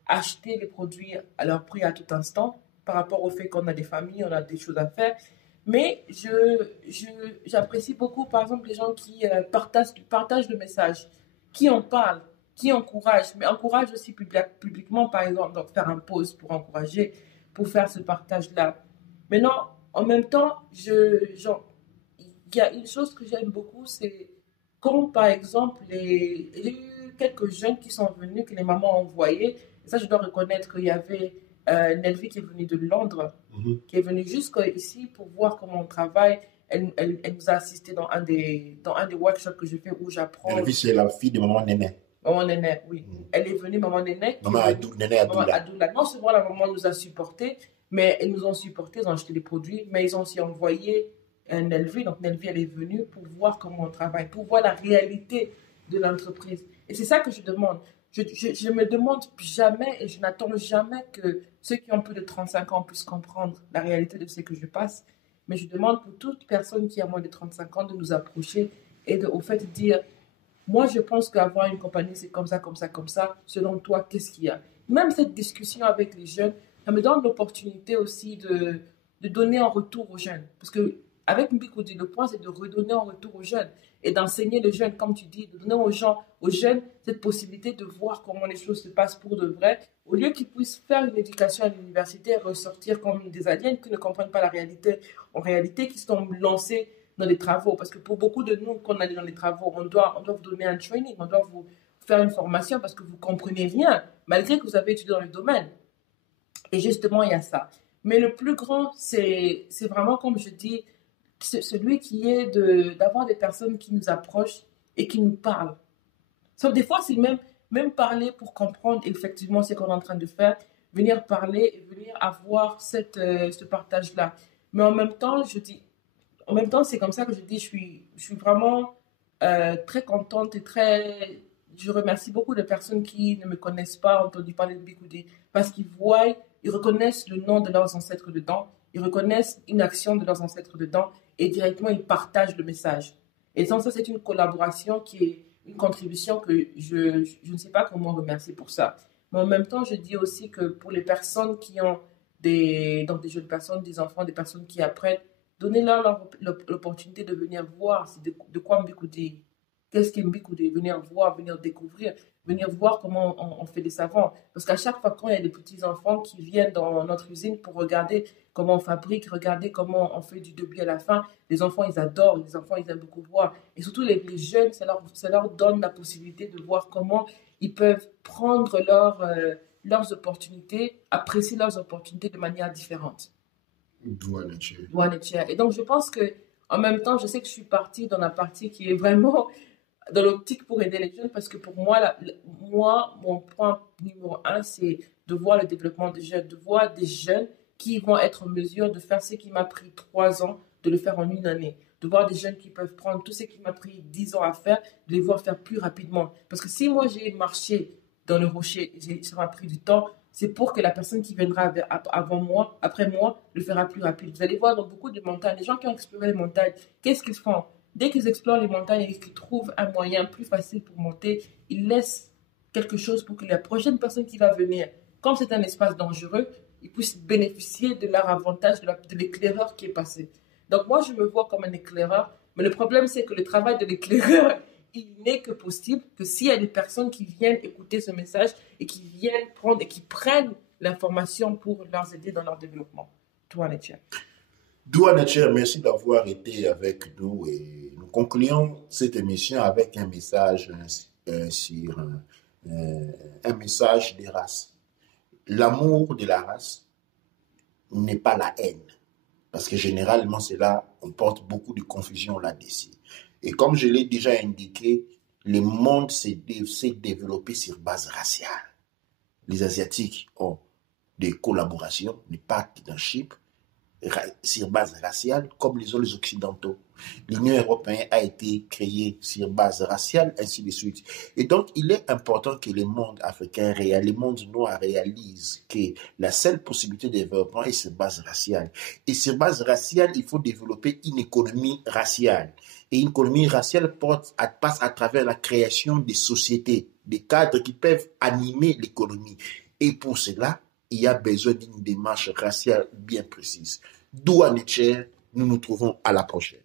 acheter les produits à leur prix à tout instant, par rapport au fait qu'on a des familles, on a des choses à faire. Mais j'apprécie beaucoup, par exemple, les gens qui partagent le message, qui en parlent, qui encouragent, mais encouragent aussi publiquement, par exemple, donc faire un post pour encourager, pour faire ce partage-là. Maintenant, en même temps, il y a une chose que j'aime beaucoup, c'est quand, par exemple, il y a eu quelques jeunes qui sont venus, que les mamans ont envoyés. Et ça, je dois reconnaître qu'il y avait Nelvi qui est venue de Londres, qui est venue jusqu'ici pour voir comment on travaille. Elle nous a assisté dans un des workshops que je fais où j'apprends. Nelvi, c'est la fille de maman Néné. Maman Néné, oui. Elle est venue, maman Néné. Néné Adoula. Non seulement la maman nous a supportés, mais ils nous ont supportés, ils ont acheté des produits, mais ils ont aussi envoyé Nelvi. Donc Nelvi, elle est venue pour voir comment on travaille, pour voir la réalité de l'entreprise. Et c'est ça que je demande. Je me demande jamais et je n'attends jamais que ceux qui ont plus de 35 ans puissent comprendre la réalité de ce que je passe. Mais je demande pour toute personne qui a moins de 35 ans de nous approcher et au fait de dire, moi je pense qu'avoir une compagnie c'est comme ça, comme ça, comme ça. Selon toi, qu'est-ce qu'il y a? Même cette discussion avec les jeunes, ça me donne l'opportunité aussi de donner en retour aux jeunes. Parce que avec Mbikoudi, le point c'est de redonner en retour aux jeunes et d'enseigner les jeunes, comme tu dis, de donner aux jeunes cette possibilité de voir comment les choses se passent pour de vrai, au lieu qu'ils puissent faire une éducation à l'université et ressortir comme des aliens qui ne comprennent pas la réalité, en réalité qui sont lancés dans les travaux. Parce que pour beaucoup de nous, quand on est dans les travaux, on doit vous donner un training, on doit vous faire une formation parce que vous ne comprenez rien, malgré que vous avez étudié dans le domaine. Et justement, il y a ça. Mais le plus grand, c'est vraiment, comme je dis, celui qui est d'avoir des personnes qui nous approchent et qui nous parlent. So, des fois, c'est même parler pour comprendre effectivement ce qu'on est en train de faire, venir parler et venir avoir ce partage-là. Mais en même temps, c'est comme ça que je dis, je suis vraiment très contente et je remercie beaucoup de personnes qui ne me connaissent pas, ont entendu parler de Bigoudi, parce qu'ils ils reconnaissent le nom de leurs ancêtres dedans, ils reconnaissent une action de leurs ancêtres dedans, et directement, ils partagent le message. Et donc, ça, c'est une collaboration qui est une contribution que je ne sais pas comment remercier pour ça. Mais en même temps, je dis aussi que pour les personnes qui ont des jeunes personnes, des enfants, des personnes qui apprennent, donnez-leur l'opportunité de venir voir de quoi Mbikoudi, qu'est-ce qu'est Mbikoudi, venir voir, venir découvrir, venir voir comment on fait des savons. Parce qu'à chaque fois quand il y a des petits-enfants qui viennent dans notre usine pour regarder comment on fabrique, regarder comment on fait du début à la fin, les enfants, ils adorent, les enfants, ils aiment beaucoup voir. Et surtout, les jeunes, ça leur donne la possibilité de voir comment ils peuvent prendre leurs opportunités, apprécier leurs opportunités de manière différente. Et donc, je pense que en même temps, je sais que je suis partie dans la partie qui est vraiment dans l'optique pour aider les jeunes, parce que pour moi, mon point numéro 1, c'est de voir le développement des jeunes, de voir des jeunes qui vont être en mesure de faire ce qui m'a pris 3 ans, de le faire en 1 année. De voir des jeunes qui peuvent prendre tout ce qui m'a pris 10 ans à faire, de les voir faire plus rapidement. Parce que si moi j'ai marché dans le rocher, ça m'a pris du temps, c'est pour que la personne qui viendra après moi, le fera plus rapide. Vous allez voir dans beaucoup de montagnes, les gens qui ont exploré les montagnes, qu'est-ce qu'ils font? Dès qu'ils explorent les montagnes et qu'ils trouvent un moyen plus facile pour monter, ils laissent quelque chose pour que la prochaine personne qui va venir, comme c'est un espace dangereux, ils puissent bénéficier de leur avantage, de l'éclaireur qui est passé. Donc moi, je me vois comme un éclaireur, mais le problème, c'est que le travail de l'éclaireur, il n'est que possible que s'il y a des personnes qui viennent écouter ce message et qui viennent prendre et qui prennent l'information pour leur aider dans leur développement. Toi, Nettia. Doua Nature, merci d'avoir été avec nous et nous concluons cette émission avec un message sur un message des races. L'amour de la race n'est pas la haine, parce que généralement c'est là on porte beaucoup de confusion là-dessus. Et comme je l'ai déjà indiqué, le monde s'est développé sur base raciale. Les Asiatiques ont des collaborations, des partnerships sur base raciale, comme les autres Occidentaux. L'Union européenne a été créée sur base raciale, ainsi de suite. Et donc, il est important que le monde africain, le monde noir réalise que la seule possibilité de développement est sur base raciale. Et sur base raciale, il faut développer une économie raciale. Et une économie raciale passe à travers la création des sociétés, des cadres qui peuvent animer l'économie. Et pour cela, il y a besoin d'une démarche raciale bien précise. Doua Nietzsche, nous nous trouvons à la prochaine.